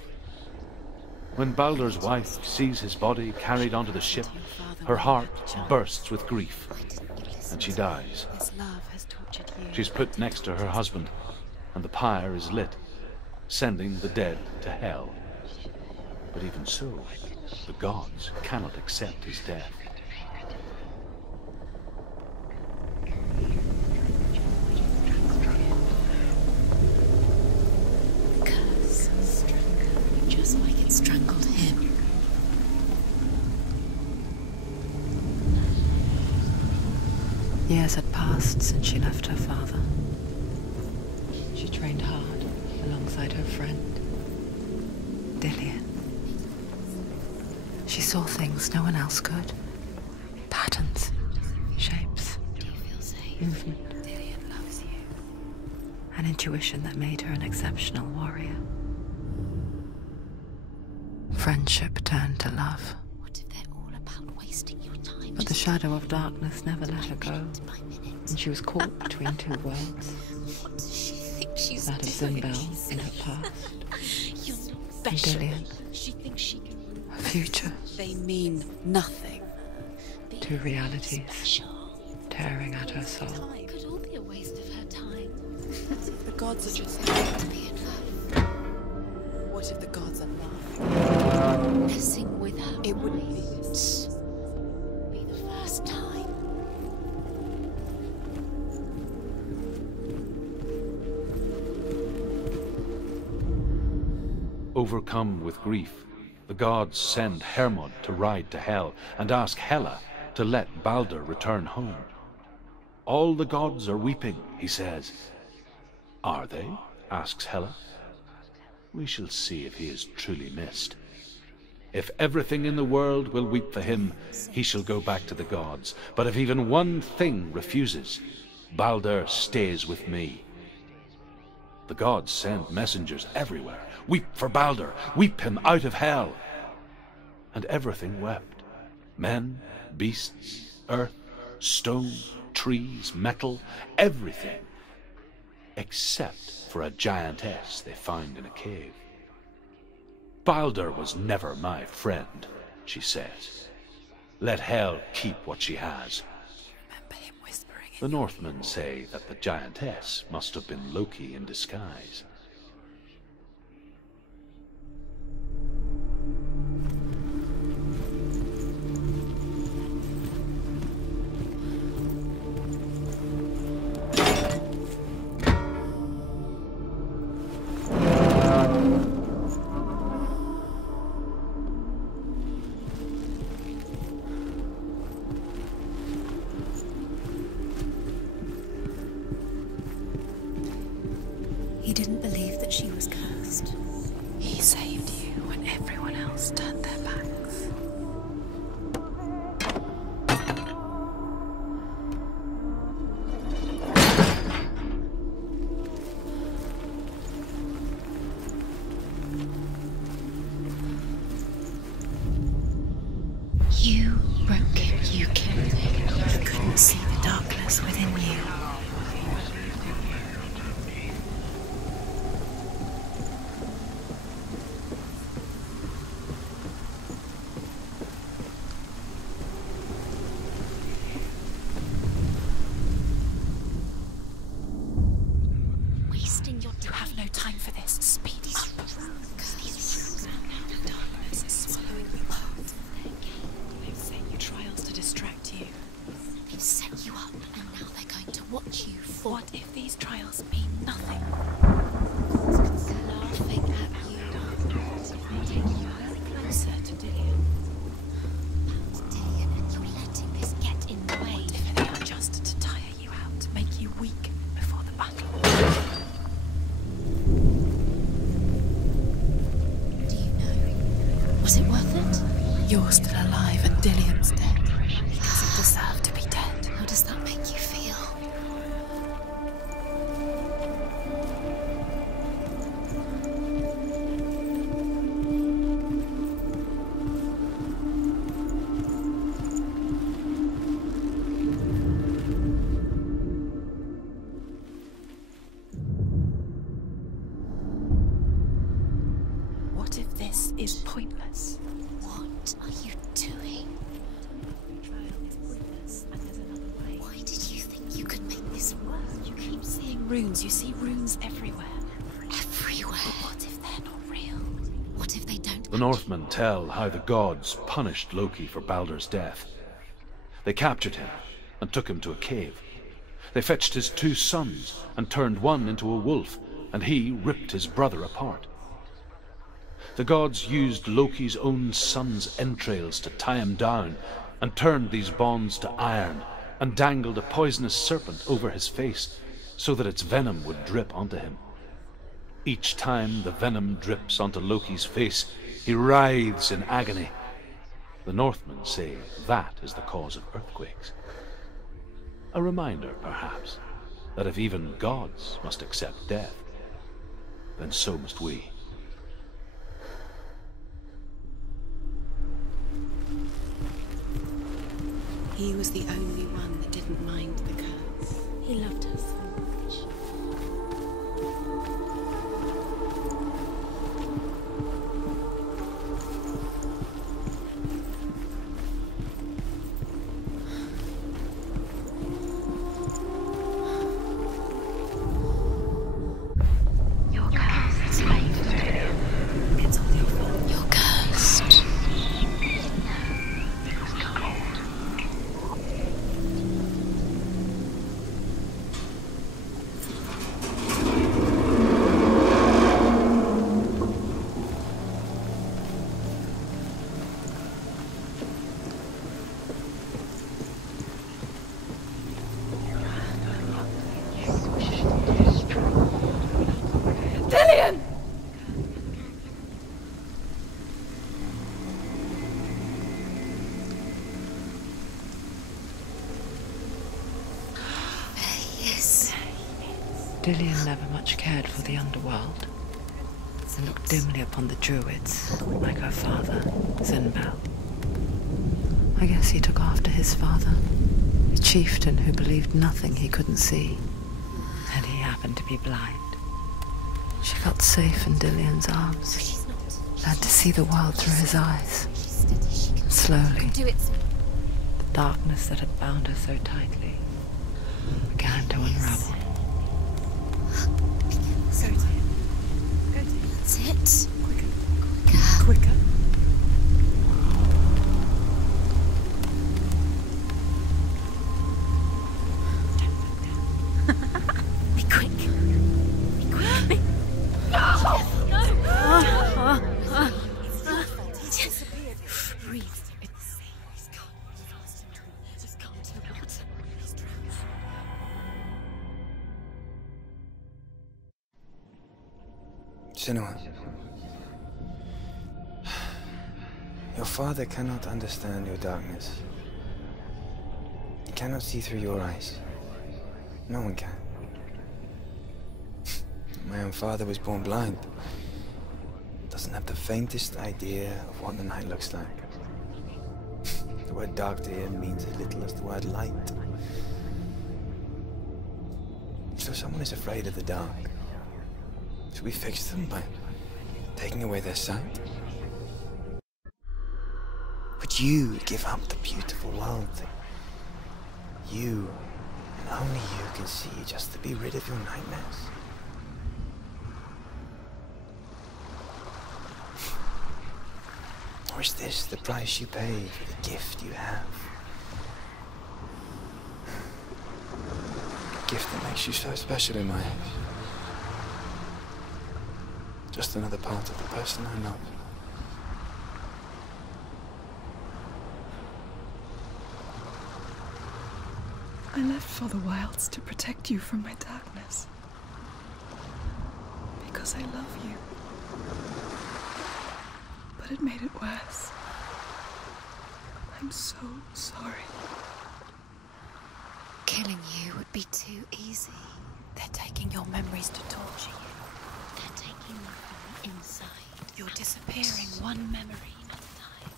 When Baldur's wife sees his body carried onto the ship, her heart bursts with grief, and she dies. This love has tortured you. She's put next to her husband, and the pyre is lit, sending the dead to hell. But even so, the gods cannot accept his death. The curse strangled you just like it strangled him. Years had passed since she left her father. She trained hard alongside her friend, Dillian. She saw things no one else could. Patterns, shapes, movement. Dillian loves you. An intuition that made her an exceptional warrior. Friendship turned to love. What if they're all about wasting your time? But the shadow of darkness never let her go, and she was caught between two worlds. What does she think she's That of doing? Zimbel in her past, You're and special. Dillian, She thinks she can. her future. They mean nothing. Two realities tearing at her soul. It could all be a waste of her time. The gods are just To be in love. What if the gods are love? Messing with her. It wouldn't be this. Be the first time. Overcome with grief, the gods send Hermod to ride to Hell and ask Hela to let Baldur return home. All the gods are weeping, he says. Are they? Asks Hela. We shall see if he is truly missed. If everything in the world will weep for him, he shall go back to the gods. But if even one thing refuses, Baldur stays with me. The gods send messengers everywhere. Weep for Baldur, weep him out of hell. And everything wept. Men, beasts, earth, stone, trees, metal, everything. Except for a giantess they found in a cave. Baldur was never my friend, she says. Let hell keep what she has. Remember him whispering. The Northmen say that the giantess must have been Loki in disguise. He didn't believe that she was cursed. He saved you when everyone else turned their backs. You broke it. You killed it. You couldn't see the darkness within you. Wasting your time. You have no time for this. Speed up. The darkness is swallowing you up. They've set you trials to distract you. They've set you up, and now they're going to watch you fall. What if these trials mean nothing? Laughing at you. Taking you very closer to Dillian. Dillian, and you're letting this get in the way. If they are just to tire you out, make you weak before the battle. Do you know? Was it worth it? You're still alive and Dillian's dead. He doesn't deserve to be dead. How does that make you feel? What if this is poison? pointless. What are you doing? Why did you think you could make this work? You keep seeing runes. You see runes everywhere. Everywhere. But what if they're not real? What if they don't? The Northmen tell how the gods punished Loki for Baldur's death. They captured him and took him to a cave. They fetched his 2 sons and turned one into a wolf, and he ripped his brother apart. The gods used Loki's own son's entrails to tie him down, and turned these bonds to iron, and dangled a poisonous serpent over his face, so that its venom would drip onto him. Each time the venom drips onto Loki's face, he writhes in agony. The Northmen say that is the cause of earthquakes. A reminder, perhaps, that if even gods must accept death, then so must we. He was the only one that didn't mind the curse. He loved her so much. You're cursed, Lady. It's all your fault. You're cursed. Dillion! Yes. Dillion never much cared for the underworld, and looked dimly upon the druids, like her father, Zinbel. I guess he took after his father, a chieftain who believed nothing he couldn't see, and he happened to be blind. She felt safe in Dillion's arms, learned to see the world through his eyes. Slowly, Do it. the darkness that had bound her so tightly began to unravel. Go to him. Go to him. That's it. Quicker. Quicker. Be quick. Be quick. It's your fault. He disappeared. Breathe. He's gone. He's gone too hard. He's drowned. Senua. Your father cannot understand your darkness. He cannot see through your eyes. No one can. My own father was born blind. Doesn't have the faintest idea of what the night looks like. The word dark to him means as little as the word light. So someone is afraid of the dark. Should we fix them by taking away their sight? Would you give up the beautiful world that you, and only you, can see just to be rid of your nightmares? Or is this the price you pay for the gift you have? A gift that makes you so special in my eyes. Just another part of the person I know. I left for the wilds to protect you from my darkness. Because I love you. But it made it worse. I'm so sorry. Killing you would be too easy. They're taking your memories to torture you. They're taking you from inside. You're disappearing one memory at a time.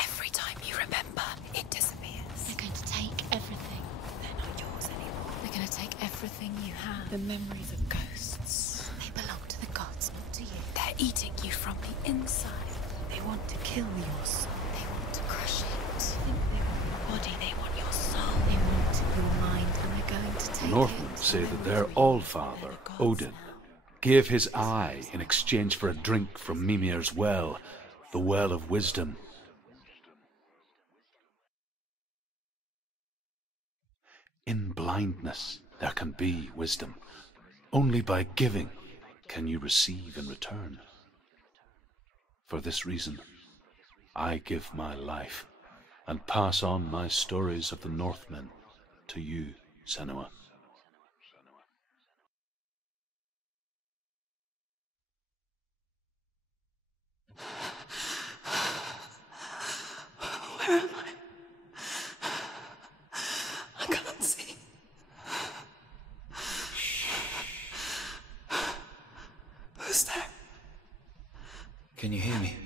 Every time you remember, it disappears. They're going to take everything. They're not yours anymore. They're going to take everything you have. The memories of ghosts. They belong to the gods, not to you. They're eating you from the inside say that their Allfather, Odin, gave his eye in exchange for a drink from Mimir's well, the Well of Wisdom. In blindness there can be wisdom. Only by giving can you receive in return. For this reason, I give my life and pass on my stories of the Northmen to you, Senua. Where am I? I can't see. Who's there? Can you hear me?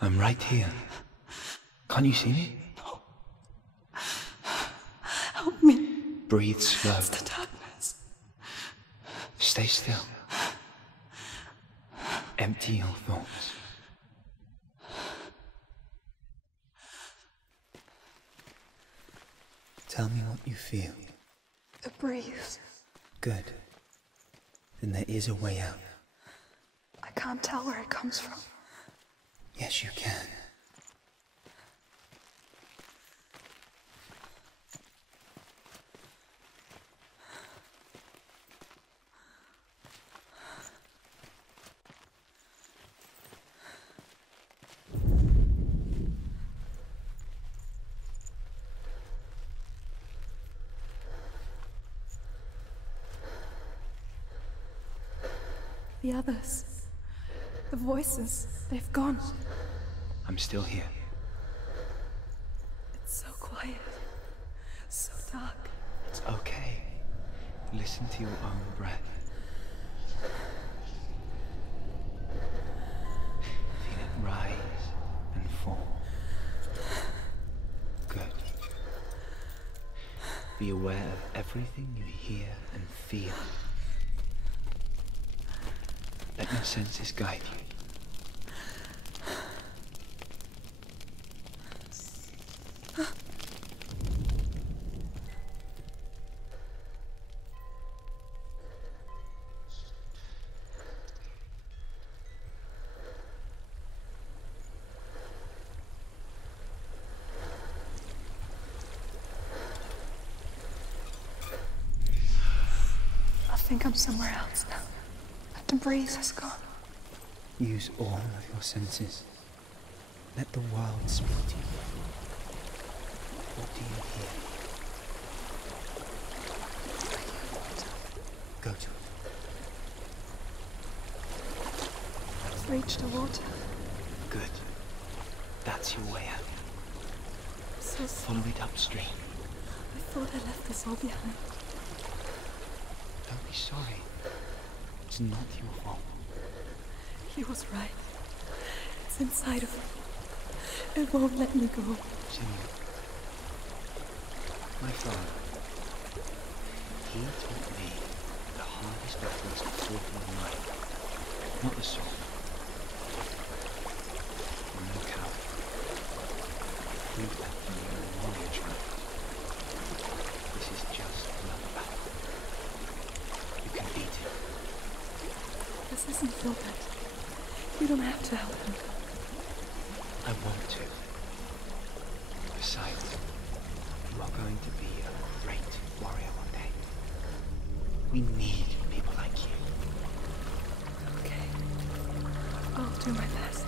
I'm right here. Can't you see me? No. Help me. Breathe slow. It's the darkness. Stay still. Empty your thoughts. Tell me what you feel. The breeze. Good. Then there is a way out. I can't tell where it comes from. Yes, you can. The others. The voices. They've gone. I'm still here. It's so quiet. So dark. It's okay. Listen to your own breath. Feel it rise and fall. Good. Be aware of everything you hear and feel. Let your senses guide you. I think I'm somewhere else now. The breeze has gone. Use all of your senses. Let the world speak to you. What do you hear? Go to it. I've reached the water. Good. That's your way out. I'm so sorry. Follow it upstream. I thought I left this all behind. Don't be sorry. It's not your fault. He was right. It's inside of me. It won't let me go. Senua. My father. He taught me the hardest battles to fought in life. Not the sword. I'm no coward. Prove that from your knowledge, right? This is just another battle. You can beat it. This isn't your bed. You don't have to help him. I want to. Besides, you are going to be a great warrior one day. We need people like you. Okay. I'll do my best.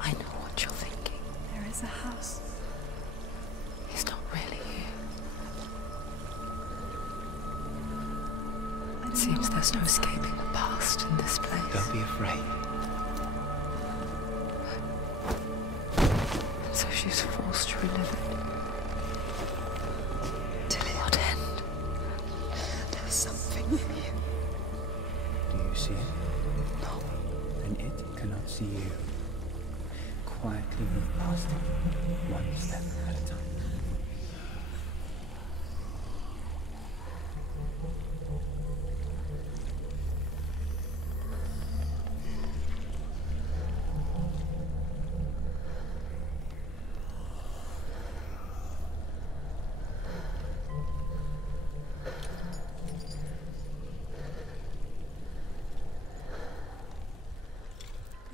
I know what you're thinking. There is a house. He's not really here. It seems there's no escaping the past in this place. Don't be afraid. So she's forced to relive it. Till what end? There's something in you. Do you see it? No. Then it cannot see you. Quietly move past it, one step at a time.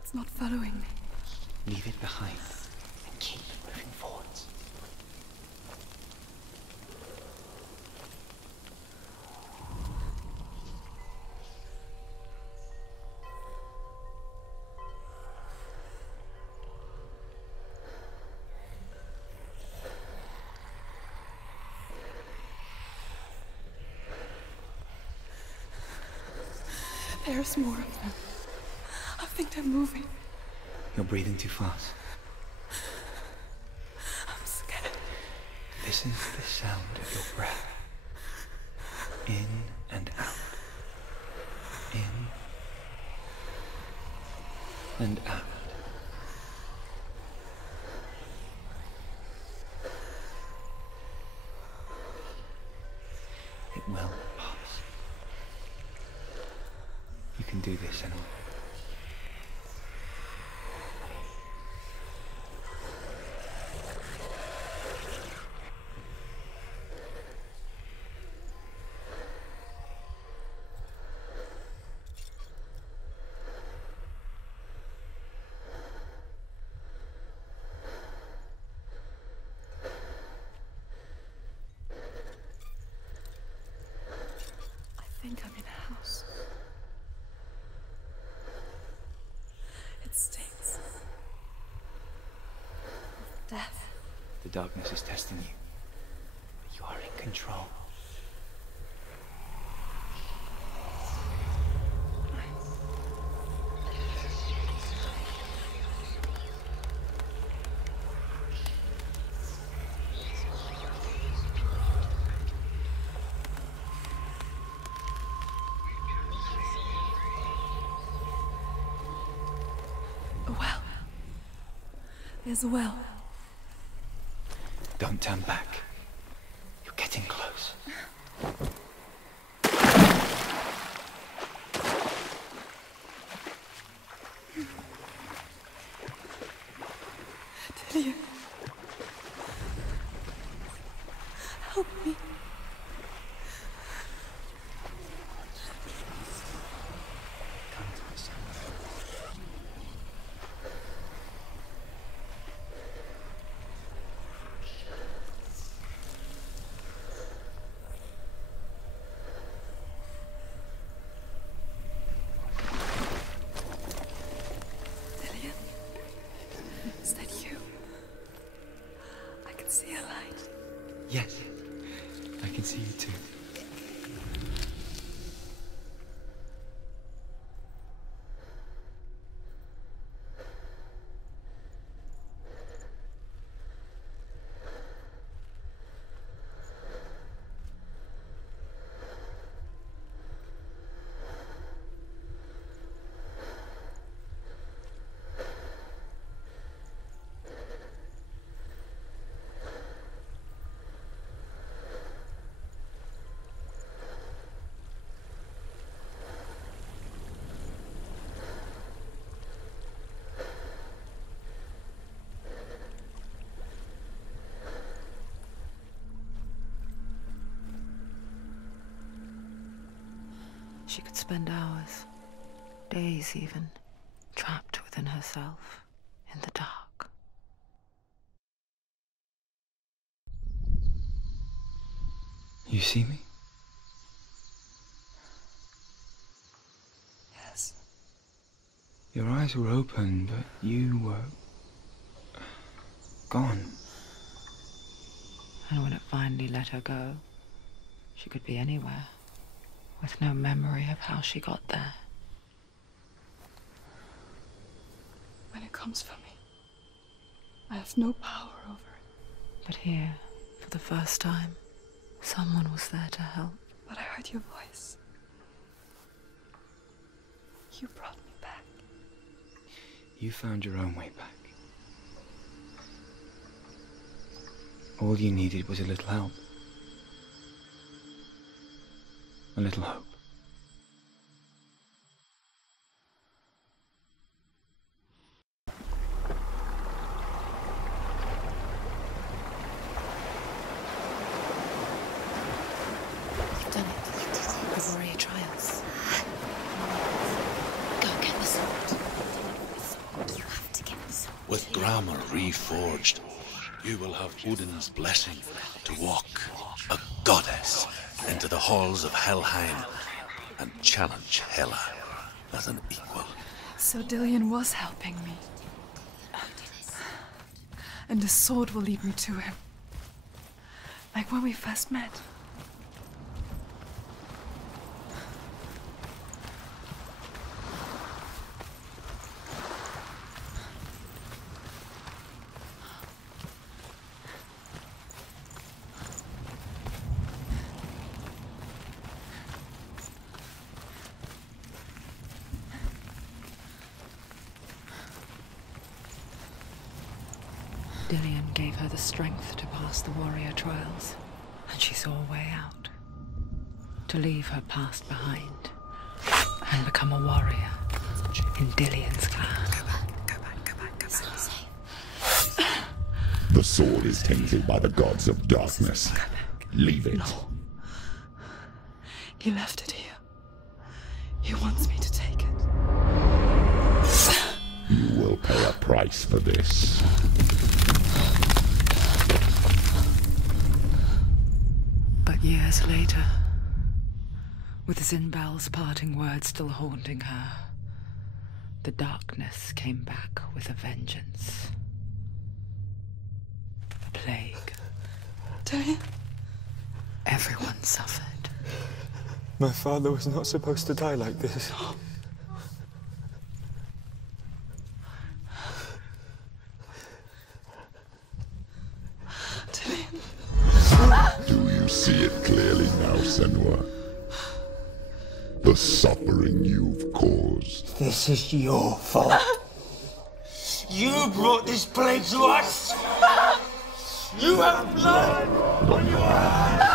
It's not following me. Leave it behind and keep moving forwards. There's more of them. I think they're moving. You're breathing too fast. I'm scared. Listen to the sound of your breath. In and out. In and out. It will pass. You can do this, Senua. I think I'm in a house. It stinks. Of death. The darkness is testing you, but you are in control. A well. There's a well. Don't turn back. You're getting close. Dillian. Help me. Come to the sun. Dillian. Is that you? I can see a light. Yes, I can see you too. She could spend hours, days even, trapped within herself, in the dark. You see me? Yes. Your eyes were open, but you were gone. And when it finally let her go, she could be anywhere, with no memory of how she got there. When it comes for me, I have no power over it. But here, for the first time, someone was there to help. But I heard your voice. You brought me back. You found your own way back. All you needed was a little help. A little hope. You've done it. You did it. The warrior trials. Go get the sword. armor reforged, you will have Odin's blessing to walk, a goddess, into the halls of Helheim and challenge Hela as an equal. So Dillion was helping me. And the sword will lead me to him. Like when we first met. Dillion gave her the strength to pass the warrior trials, and she saw a way out. To leave her past behind, and become a warrior in Dillion's clan. The sword is tainted by the gods of darkness. Leave it. No. He left it here. He wants me to take it. You will pay a price for this. But years later, with Zinbal's parting words still haunting her, the darkness came back with a vengeance. A plague. Dillion? Everyone suffered. My father was not supposed to die like this. Do you see it clearly now, Senua? The suffering you've caused. This is your fault. You brought this plague to us! You have blood on your hands!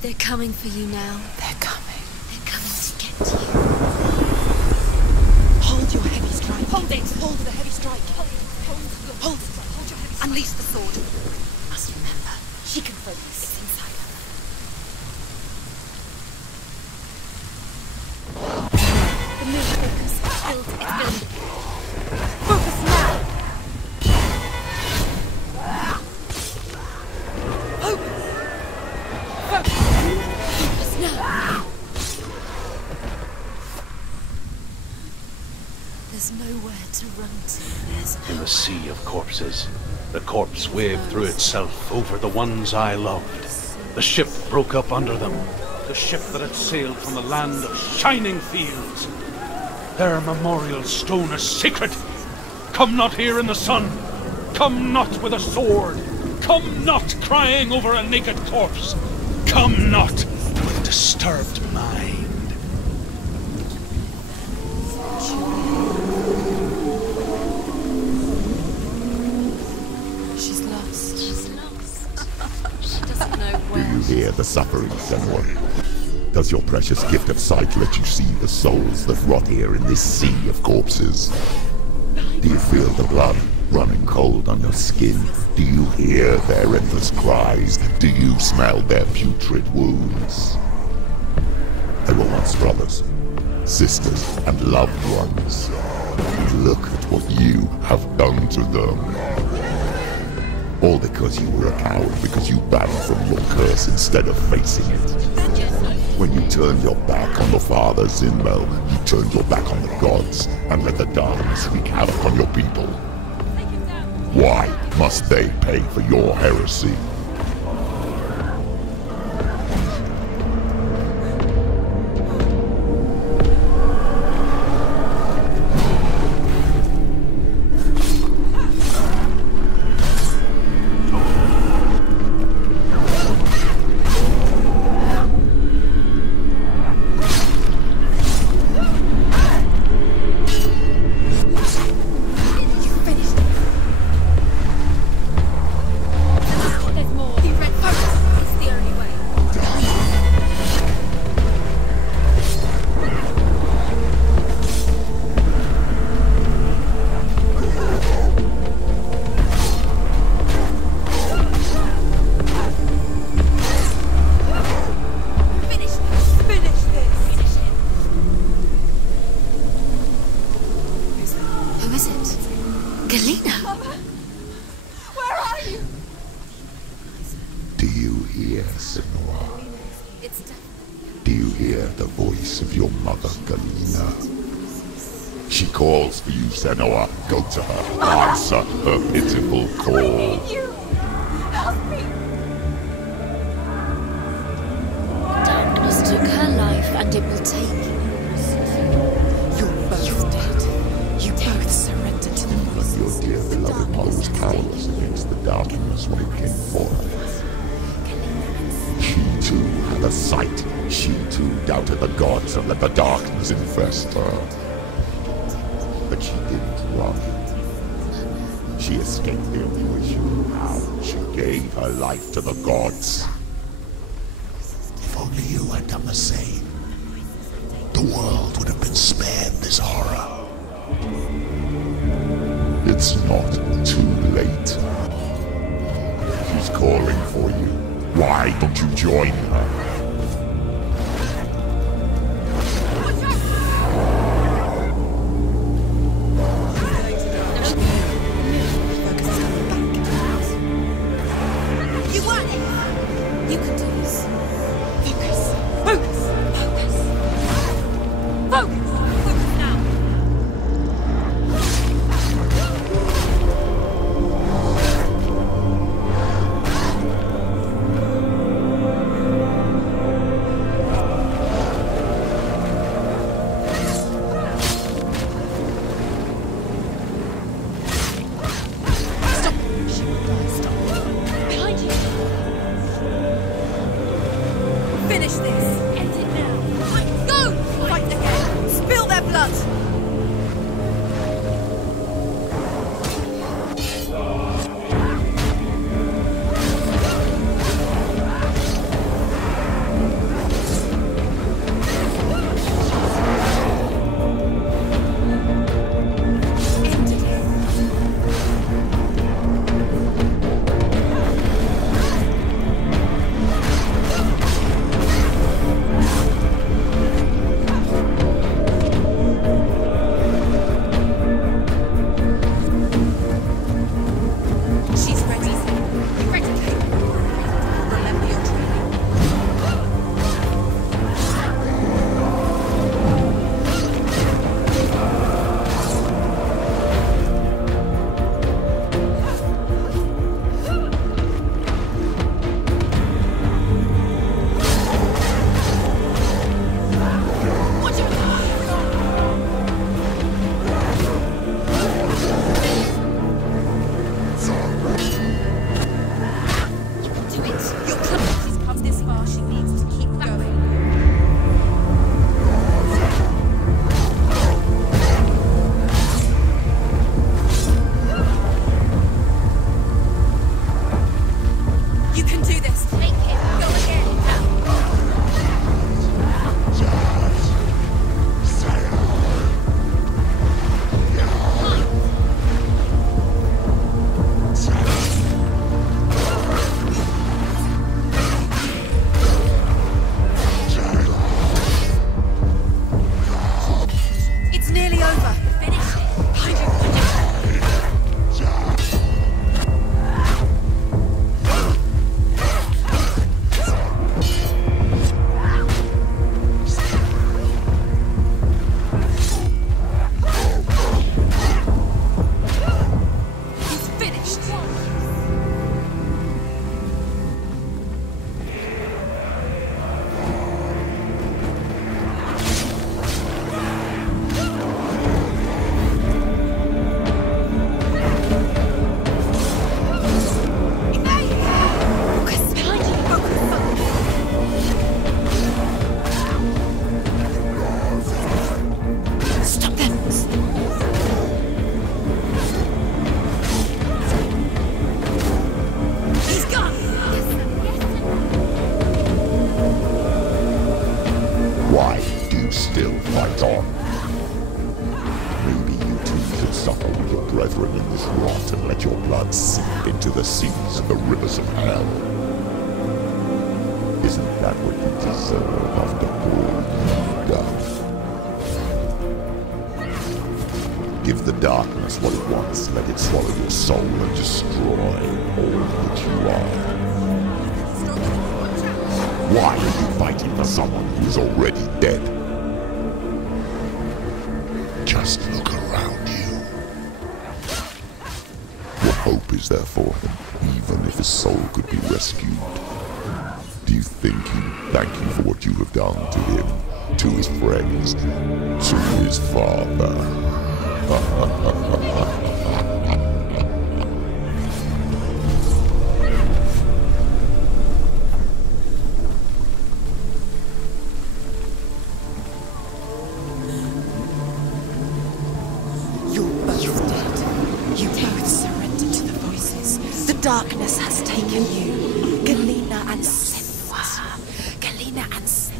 They're coming for you now. They're coming. They're coming to get you. Hold your heavy strike. Hold it. Hold the heavy strike. Hold it. Hold your heavy strike. Unleash the sword. You must remember, she can focus. It's inside her. The moon focus. Build. It's building. Focus now. Focus now. There's nowhere to run to. In the sea of corpses, the corpse waved through itself over the ones I loved. The ship broke up under them. The ship that had sailed from the land of shining fields. Their memorial stone is sacred. Come not here in the sun. Come not with a sword. Come not crying over a naked corpse. Come not with disturbed mind. She's lost. She's lost. She doesn't know where. Do you hear the suffering, Senua? Does your precious gift of sight let you see the souls that rot here in this sea of corpses? Do you feel the blood running cold on your skin? Do you hear their endless cries? Do you smell their putrid wounds? They were once brothers, sisters, and loved ones. Look at what you have done to them. All because you were a coward, because you bowed from your curse instead of facing it. When you turned your back on the father Zinbel, you turned your back on the gods, and let the darkness wreak havoc on your people. Why must they pay for your heresy? There's Do you hear the voice of your mother, Galena? She calls for you, Senua. Go to her. Answer her pitiful call. I need you! Help me! Darkness took her life, and it will take yours. You're both dead. You both surrendered to the voices. Your dear beloved mother was powerless against the darkness when it came for her. She too had a sight. She too doubted the gods and let the darkness infest her. But she didn't run. She escaped the only way she knew how. She gave her life to the gods. If only you had done the same, the world would have been spared this horror. It's not too late. She's calling for you. Why don't you join her? You want it! You can do this. Focus. Focus. Focus. Focus. Focus now. Finish this! End it now! Go! Fight again! Spill their blood! End it! She's ready. Ready. Remember your training. Watch out! Do it. Your club. She's come this far. She needs to keep going. You can do this. Make it. Go again. It's nearly over. Finish it. Behind you. It's finished. Focus. Behind you. Focus. Stop them. He's gone. Why do you still fight on? Maybe you too could suffer with your brethren in this rot and let your blood seep into the seas and the rivers of hell. Isn't that what you deserve after all you've done? Give the darkness what it wants, let it swallow your soul and destroy all that you are. Stronger than you. Watch out. Why are you fighting for someone who is already dead? Just look around you. What hope is there for him, even if his soul could be rescued? Do you think he'd thank you for what you have done to him, to his friends, to his father? Darkness has taken you. Galena and Senua. Galena and Senua.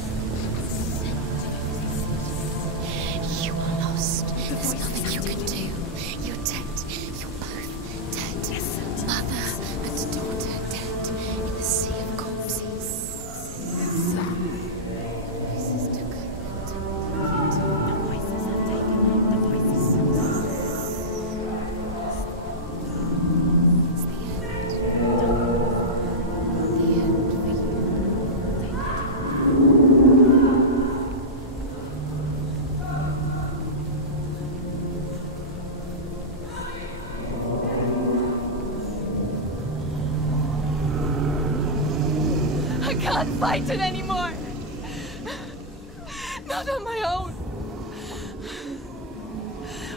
You are lost. There's nothing you can do. You're dead. You're both dead. Mother and daughter dead in the sea of corpses. Voices took over. The voices have taken the voices. I can't fight it anymore. Not on my own.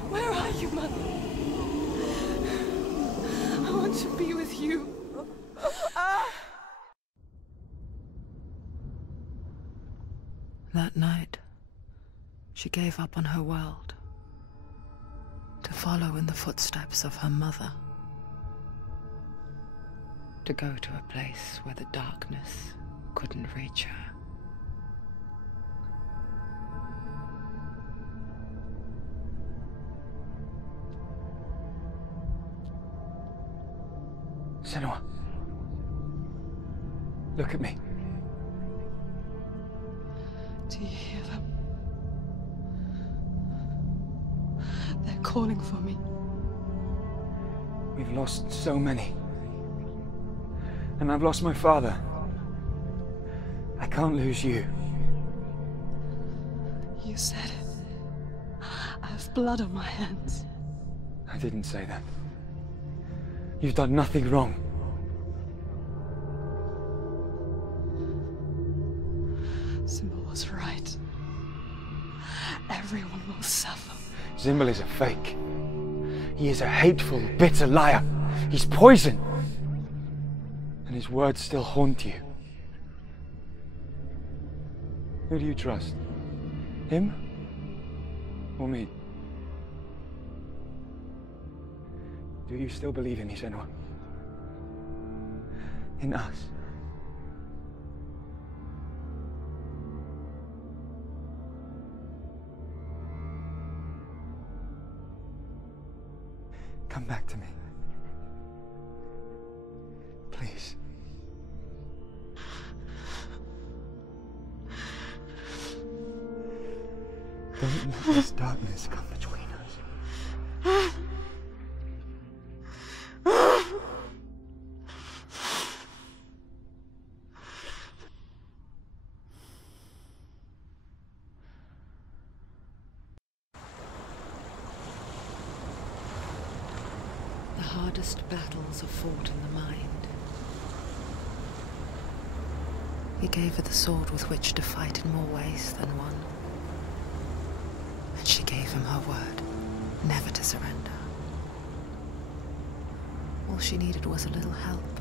Where are you, Mother? I want to be with you. That night, she gave up on her world to follow in the footsteps of her mother, to go to a place where the darkness couldn't reach her. Senua, look at me. Do you hear them? They're calling for me. We've lost so many. And I've lost my father. I can't lose you. You said it. I have blood on my hands. I didn't say that. You've done nothing wrong. Symbol was right. Everyone will suffer. Zimbel is a fake. He is a hateful, bitter liar. He's poison. And his words still haunt you. Who do you trust? Him? Or me? Do you still believe in me, Senua? In us? Come back to me. Please. Don't let this darkness come between us. The hardest battles are fought in the mind. He gave her the sword with which to fight in more ways than one. And she gave him her word, never to surrender. All she needed was a little help.